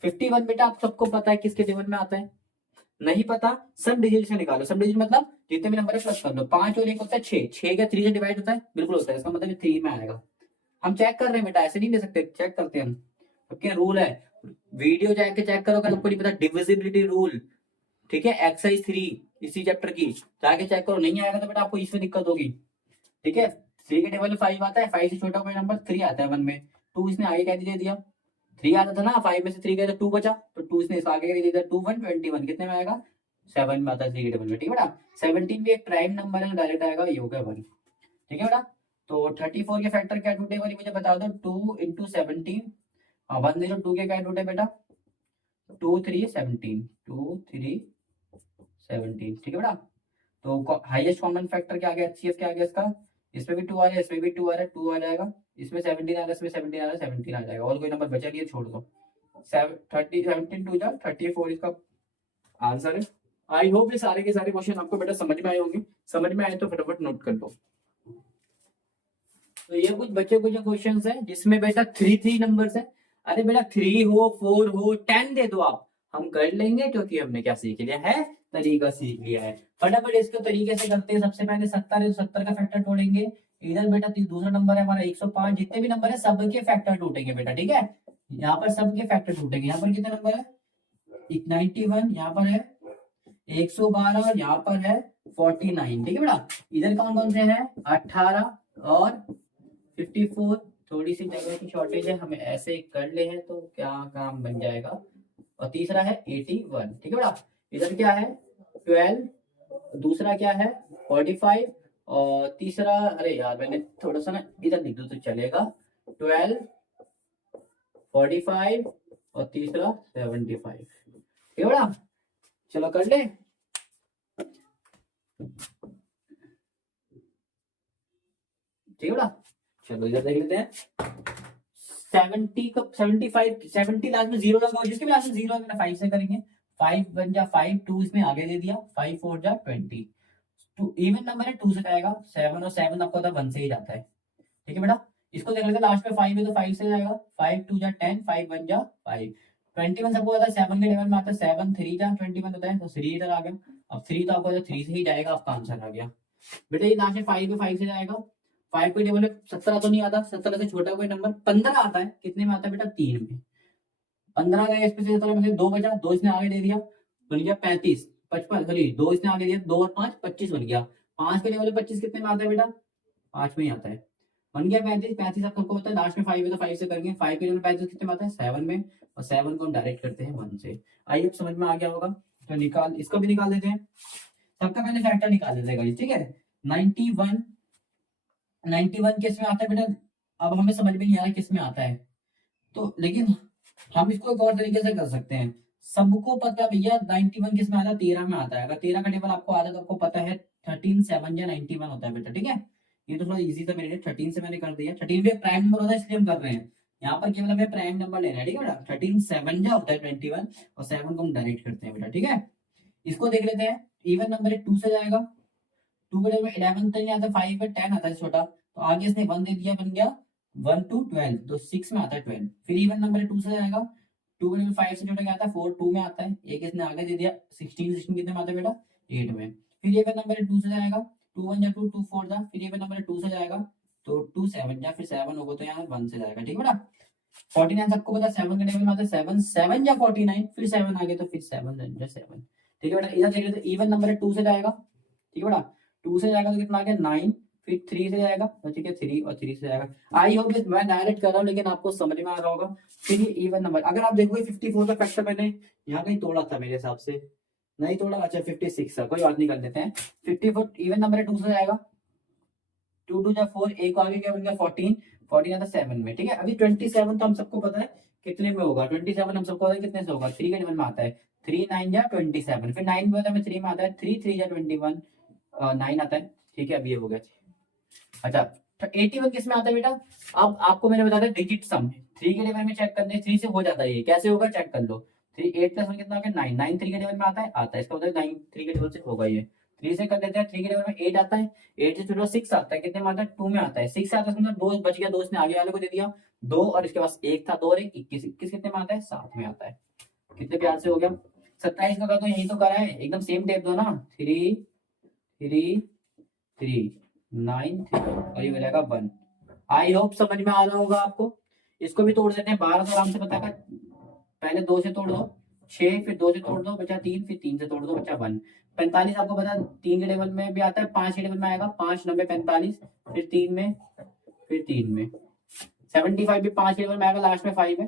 51 बेटा आप सबको पता है किसके टेबल में आता है, नहीं पता सब डिजिट से निकालो। सब डिजिट मतलब जितने भी नंबर है प्लस कर लो। 5 और 1 होता है 6, 6 का 3 से डिवाइड होता है, बिल्कुल होता है, इसका मतलब 3 में आएगा। हम चेक कर रहे हैं बेटा, ऐसे नहीं ले सकते, चेक करते हैं हम, क्योंकि रूल है, वीडियो जाके चेक करो अगर आपको नहीं पता, डिविजिबिलिटी रूल। ठीक है, एक्सरसाइज 3 इसी चैप्टर की, जाके चेक करो, नहीं आएगा तो बेटा आपको इसमें दिक्कत होगी। ठीक है, 3 के टेबल में 5 आता है, 5 से छोटा कोई नंबर 3 आता है 1 में, 2 इसने आगे क्या दे दिया, 3 आता था ना, 5 में से 3 गया तो 2 बचा, तो 2 इसने इसको आगे दे दिया, 2 1 21 कितने में आएगा, 7 में आता है 3 के टेबल में। ठीक है बेटा, 17 भी एक प्राइम नंबर है, डायरेक्ट आएगा, ये हो गया 1। ठीक है बेटा, तो 34 के फैक्टर क्या टूटे वाली मुझे बता दो, 2 इंटू 17, 102 के क्या टूटे बेटा, 2 3 17, 2 3 17। ठीक है बेटा, तो हाईएस्ट कॉमन फैक्टर क्या आ गया, एचसीएफ क्या आ गया इसका, इसमें भी 2 आ रहा है, इसमें भी 2 आ रहा है, 2 आ जाएगा, इसमें 17 आ रहा है, इसमें 17 आ रहा है, 17 आ जाएगा, और कोई नंबर बचा नहीं है, छोड़ दो। 17 2 जा 34 इसका आंसर है। आई होप ये सारे के सारे क्वेश्चन आपको बेटा समझ में आए होंगे, समझ में आए तो फटाफट नोट कर लो। तो ये कुछ बच्चे कुछ क्वेश्चन है जिसमें बेटा 3 नंबर्स है। अरे बेटा 3 हो 4 हो 10 दे दो आप, हम कर लेंगे, क्योंकि हमने क्या सीख लिया है, तरीका सीख लिया है। फटाफट इसको तरीके से करते हैं। सबसे पहले 70 है, 70 का फैक्टर तोड़ेंगे। इधर बेटा दूसरा नंबर है हमारा 105, जितने भी नंबर है सबके फैक्टर टूटेंगे बेटा। ठीक है, यहाँ पर सबके फैक्टर टूटेंगे। यहाँ पर कितने नंबर है, 91, यहाँ पर है 112 और यहाँ पर है 49। ठीक है बेटा, इधर कौन कौन से हैं, 18 और 54। थोड़ी सी जगह की शॉर्टेज है, हमें ऐसे कर ले हैं तो क्या काम बन जाएगा। और तीसरा है 81। ठीक है बेटा, इधर क्या है 12, दूसरा क्या है 45, और तीसरा, अरे यार मैंने थोड़ा सा ना इधर लिख दो तो चलेगा, 12 45 और तीसरा 75। ठीक है बेटा, चलो कर ले। ठीक है बेटा, चलो इधर देख लेते हैं। 70 का 75, 70 लास्ट में 0 लगा, जिसके भी लास्ट में 0 है 5 से करेंगे। 5 1 जा 5, 2 इसमें आगे दे दिया, 5 4 जा 20। टू इवन नंबर है, 2 से जाएगा, 7 और 7 आपको पता 1 से ही जाता है। ठीक है बेटा, इसको देख लेते हैं, लास्ट में 5 है तो 5 से जाएगा, 5 2 जा 10, 5 1 जा 5। 21 सबको पता है 7 के लेवल में आता है, 7 3 जा 21 होता है, तो 3 इधर आ गया। अब 3 तो आपको 3 से ही जाएगा, आपका आंसर आ गया बेटा। ये लास्ट में 5 है, 5 से जाएगा, 5 के टेबल में 17 तो नहीं आता, 17 से छोटा कोई नंबर 15 आता है, कितने में आता है बेटा, 3 में। 15 का इसमें से 17 में से 2 बचा, 2 इसने आगे दे दिया, बन गया 35, 55 सॉरी 2 इसने आगे दिया, 2 और 5 25 बन गया। 5 के लेवल में 25 कितने में आता है बेटा, 5 में ही आता है, बन गया 35। 35 आपको होता है, लास्ट में 5 है तो 5 से करेंगे। 5 के लेवल में 35 कितने में आता है, 7 में, और 7 को हम डायरेक्ट करते हैं 1 से। आइए समझ में आ गया होगा, तो निकाल, इसको भी निकाल देते हैं। सबका पहले फैक्टर निकाल देते हैं, ठीक है। 91 किस में आता है बेटा, अब हमें समझ में नहीं आ रहा किस में आता है, तो लेकिन हम इसको एक और तरीके से कर सकते हैं। सबको पता भैया 91 किस में आता है, 13 में आता है। अगर 13 का टेबल आपको आता है तो आपको पता है 13 7 या 91 होता है बेटा। ठीक है, ये तो थोड़ा इजी था मेरे लिए, 13 से मैंने कर दिया। 13 भी प्राइम नंबर होता है इसलिए हम कर रहे हैं, यहाँ पर केवल हमें प्राइम नंबर लेना है। ठीक है बेटा, 13 7 जा होता है 21, और 7 को हम डायरेक्ट करते हैं बेटा। ठीक है, इसको देख लेते हैं। इवन नंबर है 2 से जाएगा, 2 के टेबल में 11 तक नहीं आता, 5 है 10 आता है छोटा, तो आगे इसने 1 दे दिया, बन गया 1 to 12, तो 6 में आता है 12। फिर इवन नंबर है 2 से जाएगा, 2 के टेबल 5 से छोटा क्या आता है 4, 2 में आता है, एक इसने आगे दे दिया 16, 16 कितने में आता है बेटा, 8 में। फिर इवन नंबर है 2 से जाएगा, 2 1 जा 2, 2 4 जा, फिर इवन नंबर है 2 से जाएगा तो 2 7 जा, फिर 7 होगा तो यहाँ 1 से जाएगा। ठीक है बेटा, 49 सबको पता 7 के टेबल में आता है, 7 7 जा 49, फिर 7 आ गया तो फिर 7 जा 7। ठीक है बेटा, इधर देख लेते, इवन नंबर है 2 से जाएगा। ठीक है बेटा, 2 से जाएगा तो कितना आ गया 9, फिर 3 से जाएगा तो ठीक है 3, और 3 से जाएगा। आई होप मैं डायरेक्ट कर रहा हूँ लेकिन आपको समझ में आ रहा होगा। फिर ये इवन नंबर, अगर आप देखोगे 54 का फैक्टर मैंने यहाँ कहीं तोड़ा था, मेरे हिसाब से नहीं तोड़ा, अच्छा 56 था, कोई बात नहीं, कर देते हैं। 54 इवन नंबर है, 2 से जाएगा, 2 2 जा 4, एक आगे क्या बन गया 14, 14 आता 7 में। ठीक है, अभी 27 तो हम सबको पता है कितने में होगा, 27 हम सबको पता है कितने से होगा, 3 के टेबल में आता है, 3 9 जा 27, फिर 9 भी होता है 3 में आता है, 3 3 जा 21, 9 आता है। ठीक है, अब ये हो गया। अच्छा, तो 81 किस में आता है बेटा, अब आपको मैंने बताया डिजिट सम 3 के टेबल में चेक करने, 3 से हो जाता है, ये कैसे होगा चेक कर लो। 3 8 + 1 कितना हो गया 9, 9 3 के टेबल में आता है, इसका मतलब 9 3 के टेबल से होगा ये। 3 से कर लेते हैं। 3 के टेबल में 8 आता है, 8 से छोटा 6 आता है, कितने में आता है 2 में आता है। 6 से आता है मतलब 2 बच गया, 2 इसने आगे वाले को दे दिया 2, और इसके पास 1 था 2 और 1 21, 21 कितने में आता है 7 में आता है। कितने प्यार से हो गया। 27 का तो यही तो करा है, एकदम सेम टेप दो ना, 3 3 3 9 3 और ये हो जाएगा 1। आई होप समझ में आ रहा होगा आपको। इसको भी तोड़ देते हैं, 12 तो आराम से पता है, पहले 2 से तोड़ दो 6, फिर 2 से तोड़ दो बचा 3, फिर 3 से तोड़ दो बचा 1। 45 आपको पता है 3 के टेबल में भी आता है, 5 के टेबल में आएगा, 5 90 45, फिर 3 में, फिर 3 में। 75 भी 5 के टेबल में आएगा, लास्ट में 5 है,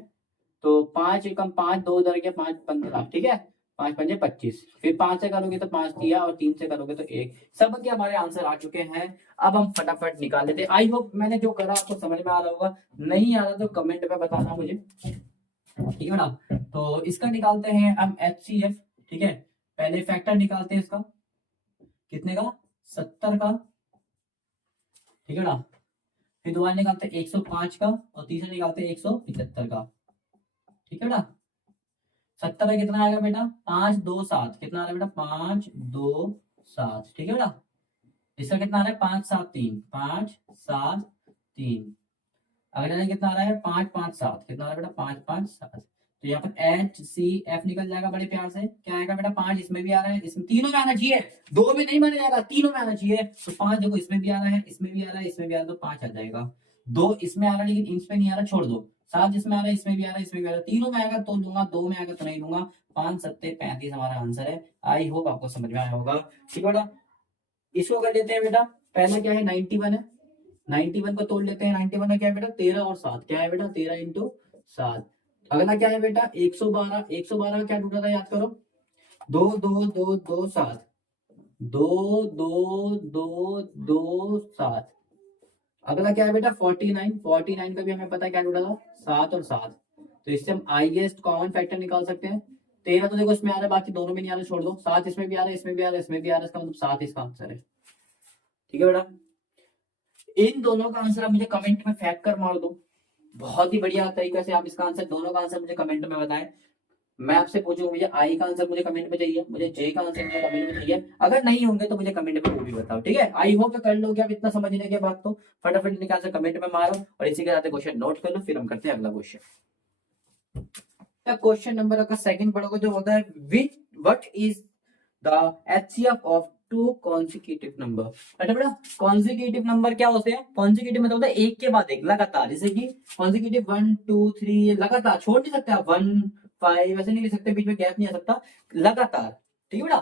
तो 5 एकम 5, 2 उधर गया 5 15, ठीक है, 5 पंजे 25, फिर 5 से करोगे तो 5 दिया, और 3 से करोगे तो 1। सब के हमारे आंसर आ चुके हैं। अब हम फटाफट निकाल लेते हैं। आई होप मैंने जो करा आपको समझ में आ रहा होगा, नहीं आ रहा तो कमेंट में बताना मुझे, ठीक है ना। तो इसका निकालते हैं हम HCF, ठीक है। पहले फैक्टर निकालते हैं इसका, कितने का 70 का, ठीक है ना। फिर दोबारा निकालते हैं 105 का, और तीसरा निकालते हैं 175 का, ठीक है बेटा। 70 का कितना आएगा बेटा 5 2 7, कितना आ रहा है बेटा 5 2 7, ठीक है बेटा। इसका कितना आ रहा है 5 7 3, 5 7 3। अगला कितना आ रहा है 5 5 7, कितना आ रहा है बेटा 5 5 7। तो यहाँ पर HCF निकल जाएगा बड़े प्यार से, क्या आएगा बेटा 5 इसमें भी आ रहा है, इसमें तीनों में आना चाहिए, 2 में नहीं माना जाएगा, तीनों में आना चाहिए। तो 5 देखो इसमें भी आ रहा है, इसमें भी आ रहा है, इसमें भी आ रहा है, तो 5 आ जाएगा। 2 इसमें आ रहा है लेकिन इसमें नहीं आ रहा, छोड़ दो। 7 जिसमें आ रहा है, इसमें भी आ रहा है, इसमें भी आ रहा है, तीनों में आएगा तो लूंगा, 2 में आएगा तो नहीं लूंगा। 5 7 35 हमारा आंसर है। आई होप आपको समझ में आया होगा, ठीक है बेटा। इसको कर लेते हैं बेटा, पहला क्या है 91 है, 91 को तोड़ लेते हैं। 91 का क्या है बेटा 13 और 7, क्या है बेटा 13 इंटू 7। अगला क्या है बेटा 112, 112 का क्या टूटा था याद करो, 2 2 2 2 7, 2 2 2 2 7। अगला क्या है बेटा 49, 49 का भी हमें पता है क्या टूटा था 7 और 7। तो इससे हम हाईएस्ट कॉमन फैक्टर निकाल सकते हैं। 13 तो देखो इसमें आ रहा है, बाकी दोनों में नहीं आ रहा, छोड़ दो। 7 इसमें भी आ रहा है, इसमें भी आ रहा है, इसमें भी आ रहा है, इसका मतलब 7 इसका आंसर है, ठीक है बेटा। इन दोनों का आंसर आप मुझे कमेंट में फेंक कर मार दो, बहुत ही बढ़िया तरीके से आप इसका आंसर, दोनों का आंसर मुझे कमेंट में बताएं। मैं आपसे पूछूंगा, मुझे आई का आंसर मुझे कमेंट में चाहिए, मुझे जे का आंसर मुझे कमेंट में चाहिए। अगर नहीं होंगे तो मुझे कमेंट में वो भी बताओ, ठीक है। आई होप कर लोगे आप इतना समझने के बाद, तो फटाफट निकाल से कमेंट में मारो, और इसी के साथ क्वेश्चन नोट कर लो, फिर हम करते हैं अगला क्वेश्चन। क्वेश्चन नंबर का सेकंड पढ़ोगे जो होता है विच what is the HCF of 2 consecutive number. अच्छा बेटा कॉन्जिक्यूटिव नंबर क्या होते हैं, कॉन्जिक्यूटिव मतलब होता है एक के बाद एक लगातार, जैसे कि कॉन्जिक्यूटिव 1 2 3 लगातार, छोड़ नहीं सकते आप 1 5 ऐसे नहीं ले सकते, बीच में गैप नहीं आ सकता, लगातार, ठीक है बेटा।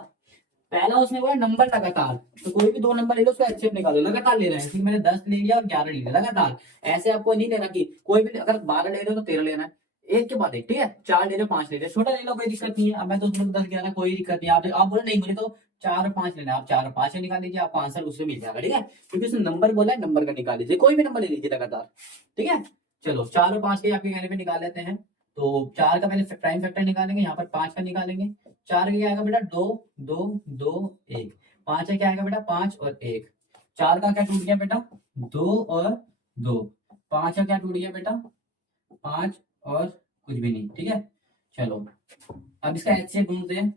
पहला उसमें हुआ नंबर लगातार, तो कोई भी 2 नंबर ले लो उसका HCF निकालो, लगातार ले रहे हैं, मैंने 10 ले लिया और 11 ले लिया लगातार। ऐसे आपको नहीं लेना कि कोई भी, अगर 12 ले रहे हो तो 13 लेना है, एक के बाद एक, ठीक है। 4 ले लो 5 ले लो, छोटा ले लो कोई दिक्कत नहीं है। अब मैं तो 10 11 कोई दिक्कत नहीं है, आप बोले नहीं मुझे तो 4 और 5 लेना है, आप 4 और 5 निकाल लीजिए, आपका आंसर उसमें मिल जाएगा, ठीक है। क्योंकि उसने नंबर बोला है, नंबर का निकाल लीजिए, कोई भी नंबर ले लीजिए लगातार, ठीक है। चलो 4 और 5 के आपके कहने पे निकाल लेते हैं। तो 4 का पहले प्राइम फैक्टर निकालेंगे, यहाँ पर 5 का निकालेंगे। 4 का क्या आएगा बेटा 2 2 2 1, 5 का क्या आएगा बेटा 5 और 1। 4 का क्या टूट गया बेटा 2 और 2, 5 का क्या टूट गया बेटा 5 और कुछ भी नहीं, ठीक है। चलो अब इसका HCF ढूंढते हैं।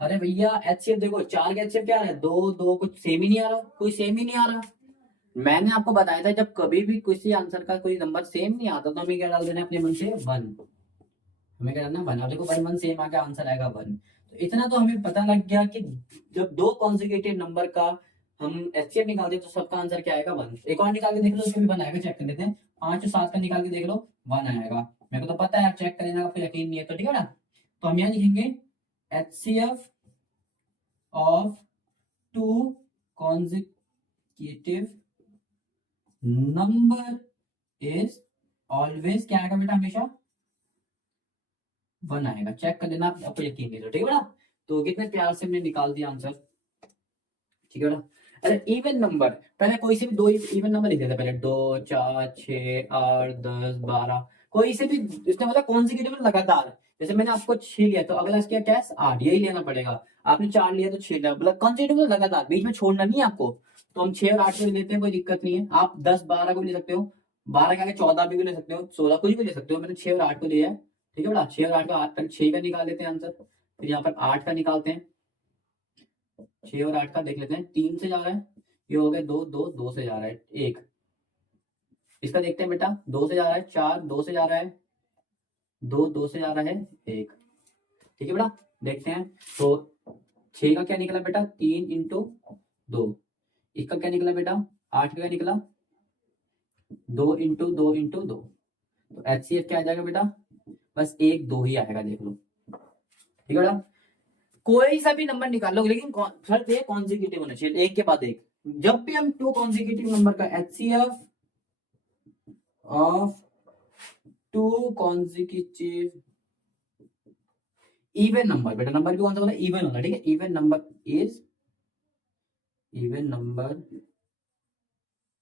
अरे भैया HCF देखो, 4 का HCF क्या है 2 2, कुछ सेम ही नहीं आ रहा, कोई सेम ही नहीं आ रहा। मैंने आपको बताया था जब कभी भी किसी आंसर का कोई नंबर सेम नहीं आता तो हमें क्या डाल देना है अपने मन से 1, हमें क्या डालना 1। अब देखो 1 1 सेम आ गया, आंसर आएगा 1। तो इतना तो हमें पता लग गया कि जब 2 कॉन्जिक्यूटिव नंबर का हम HCF निकालते हैं तो सबका आंसर क्या आएगा 1। एक और निकाल के देख लो, उसमें भी 1 आएगा, चेक कर लेते हैं। 5 और 7 का निकाल के देख लो 1 आएगा, मेरे को तो पता है, आप चेक कर लेना, आपको यकीन नहीं है तो, ठीक है ना। तो हम यहाँ लिखेंगे HCF of 2 consecutive number is always क्या आएगा बेटा हमेशा 1 आएगा, चेक कर लेना, आपको यकीन नहीं तो, ठीक है बेटा। तो कितने प्यार से हमने निकाल दिया आंसर, ठीक है बेटा। अरे इवन नंबर, पहले कोई से भी 2 इवन नंबर लिख देते, पहले 2 4 6 8 10 12, कोई से भी, इसने मतलब कॉन्जिक्यूटिव लगातार। जैसे मैंने आपको 6 लिया तो अगला क्या है 8, यही लेना पड़ेगा। आपने 4 लिया तो 6 मतलब कॉन्जिक्यूटिव लगातार, बीच में छोड़ना नहीं है आपको। तो हम 6 और 8 को भी लेते हैं, कोई दिक्कत नहीं है। आप 10 12 को भी ले सकते हो, 12 के आगे 14 भी ले सकते हो, 16 कुछ भी ले सकते हो। मैंने 6 और 8 को लिया है, ठीक है बेटा। 6 और 8 का 8 6 का निकाल लेते हैं आंसर, फिर यहाँ पर 8 का निकालते हैं। 6 और 8 का देख लेते हैं, 3 से जा रहा है, ये हो गया 2, 2, 2 से जा रहा है 1। इसका देखते हैं बेटा, 2 से जा रहा है 4, 2 से जा रहा है 2, 2 से जा रहा है 1। ठीक है बेटा, देखते हैं। तो 6 का क्या निकला बेटा, 3 इंटू 2। इसका क्या निकला बेटा, 8 का क्या निकला, 2 इंटू 2 इंटू 2। तो HCF क्या आ जाएगा बेटा, बस 1, 2 ही आएगा, देख लो। ठीक है बेटा, कोई सा भी नंबर निकाल लो, लेकिन शर्त ये कॉन्जिक्यूटिव होना चाहिए, एक के बाद एक। जब भी हम 2 कॉन्जिक्यूटिव नंबर का HCF of 2 consecutive even number, बेटा नंबर भी कौन सा होता है, इवन होता है। ठीक है, इवन नंबर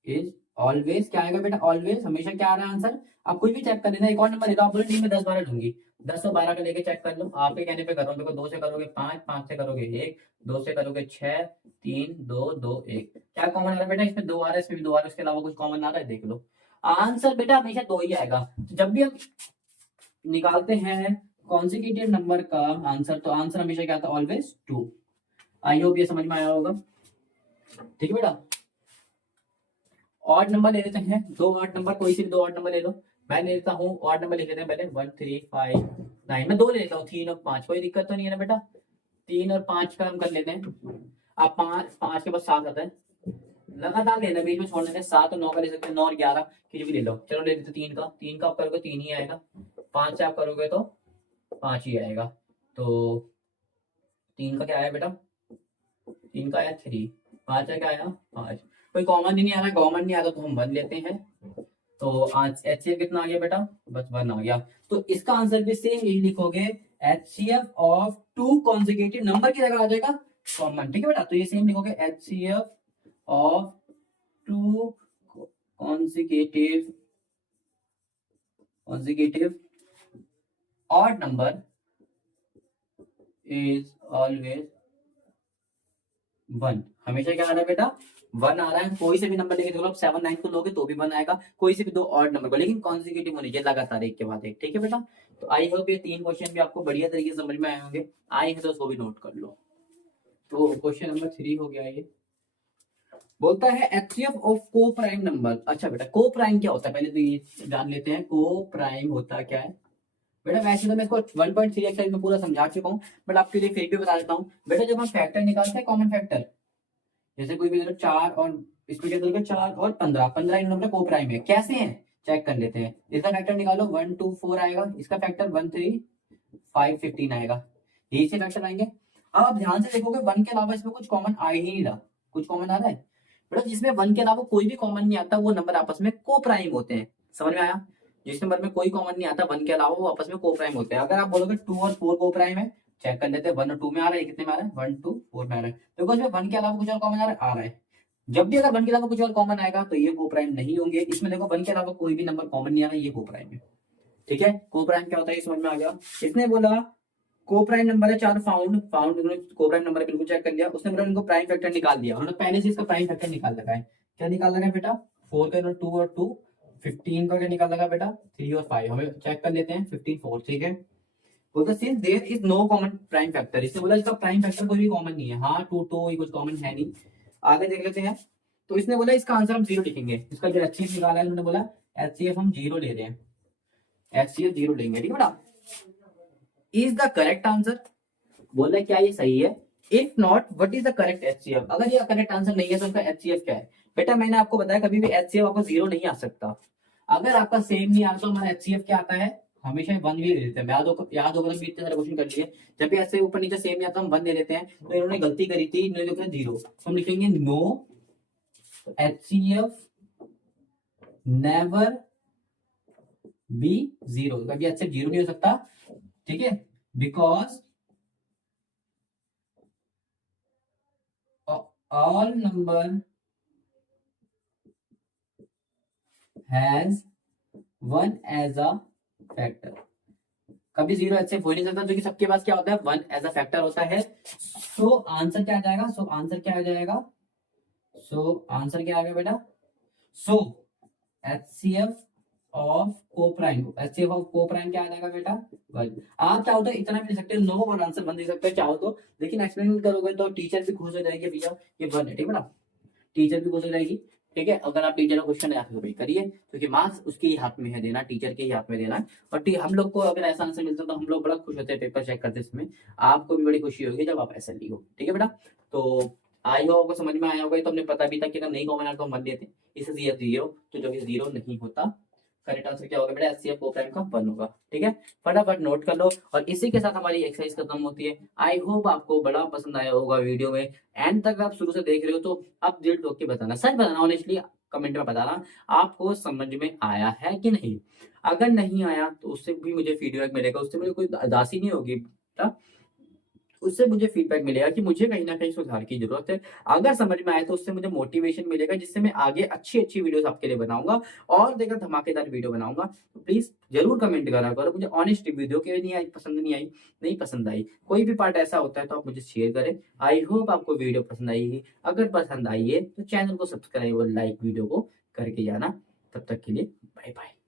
इज ऑलवेज क्या आएगा बेटा, ऑलवेज हमेशा क्या आ रहा है आंसर। आप कोई भी चेक कर लेना, एक और नंबर लेता, आप बोले टीम में 10 12 दूंगी, 10 और 12 का लेके चेक कर लो। आपके कहने पे कर रहा हूँ, देखो 2 से करोगे 5, 5 से करोगे 1, 2 से करोगे 6, 3, 2, 2, 1। क्या कॉमन आ रहा है बेटा, इसमें 2 आ रहा है, इसमें भी 2 आ रहा है, इसके अलावा कुछ कॉमन आ रहा है, देख लो। आंसर बेटा हमेशा 2 ही आएगा। तो जब भी हम निकालते हैं कॉन्जिक्यूटिव नंबर का आंसर, तो आंसर हमेशा क्या आता है, ऑलवेज 2। आई होप ये समझ में आया होगा। ठीक है बेटा, ऑड नंबर ले लेते हैं, 2 ऑड नंबर, कोई से भी 2 ऑड नंबर ले लो। मैं ले लेता हूँ ऑड नंबर, लिख लेते हैं पहले 1 3 5 9। मैं 2 ले लेता हूँ, 3 और 5, कोई दिक्कत तो नहीं है ना बेटा। 3 और 5 का हम कर लेते हैं। अब 5 के बाद 7 आता है, लगातार लेना, बीच में छोड़ देते हैं। 7 और 9 का ले सकते हैं, 9 और 11 किसी भी ले लो। चलो ले लेते 3 का, 3 का आप करोगे 3 ही आएगा, 5 से आप करोगे तो 5 ही आएगा। तो 3 का क्या आया बेटा, 3 का आया 3, 5 का क्या आया 5। कोई कॉमन ही नहीं आ रहा, कॉमन नहीं आता तो हम 1 लेते हैं। तो आज HCF कितना आ गया बेटा, बस 1 आ गया। तो इसका आंसर भी सेम यही लिखोगे, HCF ऑफ 2 कॉन्जिक्यूटिव नंबर की जगह आ जाएगा कॉमन। ठीक है बेटा, तो ये सेम लिखोगे, HCF of 2 consecutive odd number is always 1। हमेशा क्या आ रहा है बेटा, 1 आ रहा है। कोई से भी नंबर लेके देखो, 7 9 को लोगे तो भी 1 आएगा, कोई से भी 2 ऑड नंबर को, लेकिन कॉन्जिक्यूटिव होने चाहिए लगातार एक के बाद एक। ठीक है बेटा, तो आई होप ये 3 क्वेश्चन भी आपको बढ़िया तरीके से समझ में आए होंगे। आए हैं तो उसको भी नोट कर लो। तो क्वेश्चन नंबर 3 हो गया ये, बोलता है HCF ऑफ को प्राइम नंबर। अच्छा बेटा, को प्राइम क्या होता है, पहले तो ये जान लेते हैं, को प्राइम होता क्या है। बेटा वैसे तो मैं इसको 1.3 एक्सरसाइज में पूरा समझा चुका हूँ, बट आपके लिए फिर भी बता देता हूँ। बेटा जब हम फैक्टर निकालते हैं, कॉमन फैक्टर, जैसे कोई भी 4 और इसमें क्या करोगे, 4 और 15, 15 इन नंबर को प्राइम है, कैसे हैं चेक कर लेते हैं। इसका फैक्टर निकालो, 1 2 4 आएगा, इसका फैक्टर 1 3 5 15 आएगा, यही से फैक्टर आएंगे। अब आप ध्यान से देखोगे 1 के अलावा इसमें कुछ कॉमन आ ही नहीं रहा, कुछ कॉमन आ रहा है बेटा, जिसमें 1 के अलावा कोई भी कॉमन नहीं आता, वो नंबर आपस में को प्राइम होते हैं। समझ में आया, जिस नंबर में कोई कॉमन नहीं आता 1 के अलावा, वो आपस में को प्राइम होते हैं। अगर आप बोलोगे 2 और 4 को प्राइम है, चेक कर लेते हैं, 1 और 2 में आ रहा है, कितने में आ रहा है, 1 2 4 में आ रहा है। देखो इसमें 1 के अलावा कुछ और कॉमन आ रहा है। जब भी अगर 1 के अलावा कुछ और कॉमन आएगा तो ये को प्राइम नहीं होंगे। इसमें देखो 1 के अलावा कोई भी नंबर कॉमन नहीं आ रहा, ये को प्राइम है। ठीक है, को प्राइम क्या होता है ये समझ में आ गया। इसने बोला को प्राइम नंबर है 4, फाउंड उन्होंने को प्राइम नंबर बिल्कुल चेक कर लिया। उसने बोला उनको प्राइम फैक्टर निकाल दिया, उन्होंने पहले से इसका प्राइम फैक्टर निकाल लगा है। क्या निकाल लगा है बेटा, 4 का 2 और 2, 15 का क्या निकाल लगा बेटा, 3 और 5। हमें चेक कर लेते हैं, 15 4। ठीक है, बोलता since there is no common prime factor, इसने बोला इसका प्राइम फैक्टर कोई भी कॉमन नहीं है। हाँ 2 2 ये कुछ कॉमन है नहीं। आगे देख लेते हैं, तो इसने बोला इसका आंसर हम 0 लिखेंगे। इसका जो HCF निकाला है, उन्होंने बोला HCF हम 0 ले रहे हैं, HCF 0 लेंगे। ठीक है बेटा, इज द करेक्ट आंसर, बोल रहा है क्या ये सही है। If not what is the correct HCF, अगर ये करेक्ट आंसर नहीं है तो उसका HCF क्या है। बेटा मैंने आपको बताया कभी भी HCF आपको 0 नहीं आ सकता। अगर आपका सेम नहीं आता तो हमारा HCF क्या आता है, हमेशा 1 भी ले लेते हैं। याद होगा भी इतने सारे क्वेश्चन कर लिए, जब भी ऐसे ऊपर नीचे सेम नहीं आता हम 1 ले लेते हैं। तो इन्होंने गलती करी थी, इन्होंने लिखा 0, तो हम लिखेंगे नो HCF नेवर बी 0, कभी HCF 0 नहीं हो सकता। ठीक है, because all number has 1 as a factor, कभी 0 HCF हो नहीं सकता, क्योंकि सबके पास क्या होता है, 1 एज अ फैक्टर होता है। सो आंसर क्या आ जाएगा, सो आंसर क्या आ जाएगा, सो आंसर क्या आ गया बेटा, सो HCF of coprime, HCF of coprime क्या आ जाएगा बेटा 1। आप चाहो तो इतना भी दे सकते हो, नो और आंसर 1 दे सकते हो चाहो तो, लेकिन एक्सप्लेन करोगे तो टीचर भी खुश हो जाएगी भैया ये 1 है, ठीक है ना, टीचर भी खुश हो जाएगी। ठीक है, अगर आप टीचर को क्वेश्चन आंसर भाई करिए, क्योंकि मार्क्स उसके ही हाथ में है देना, टीचर के ही हाथ में देना है। और हम लोग को अगर ऐसा आंसर मिलता है तो हम लोग बड़ा खुश होते हैं पेपर चेक करते समय, आपको भी बड़ी खुशी होगी जब आप ऐसा लिखो। ठीक है बेटा, तो आई होप आपको समझ में आया होगा, तो हमने पता भी था कि अगर नहीं कॉमन आर तो हम मान लेते इसे 0, तो जो कि 0 नहीं होता, करेक्ट आंसर क्या होगा बेटा एचसीएफ कोप्राइम का 1 होगा। ठीक है, फटाफट नोट कर लो, और इसी के साथ हमारी एक्सरसाइज खत्म होती है। आई होप आपको बड़ा पसंद आया होगा वीडियो में, एंड तक आप शुरू से देख रहे हो तो अब दिल ठोक के बताना, सच बताना, ऑनेस्टली कमेंट में बताना आपको समझ में आया है कि नहीं। अगर नहीं आया तो उससे भी मुझे फीडबैक मिलेगा, उससे मुझे कोई उदासी नहीं होगी बेटा, उससे मुझे फीडबैक मिलेगा कि मुझे कहीं ना कहीं सुधार की जरूरत है। अगर समझ में आए तो उससे मुझे मोटिवेशन मिलेगा, जिससे मैं आगे अच्छी अच्छी वीडियोस आपके लिए बनाऊंगा, और देखा धमाकेदार वीडियो बनाऊंगा। तो प्लीज जरूर कमेंट करा करो मुझे ऑनेस्ट वीडियो के नहीं आई, पसंद नहीं आई, नहीं पसंद आई, कोई भी पार्ट ऐसा होता है तो आप मुझे शेयर करें। आई होप आपको वीडियो पसंद आई, अगर पसंद आई है तो चैनल को सब्सक्राइब और लाइक वीडियो को करके जाना। तब तक के लिए बाय बाय।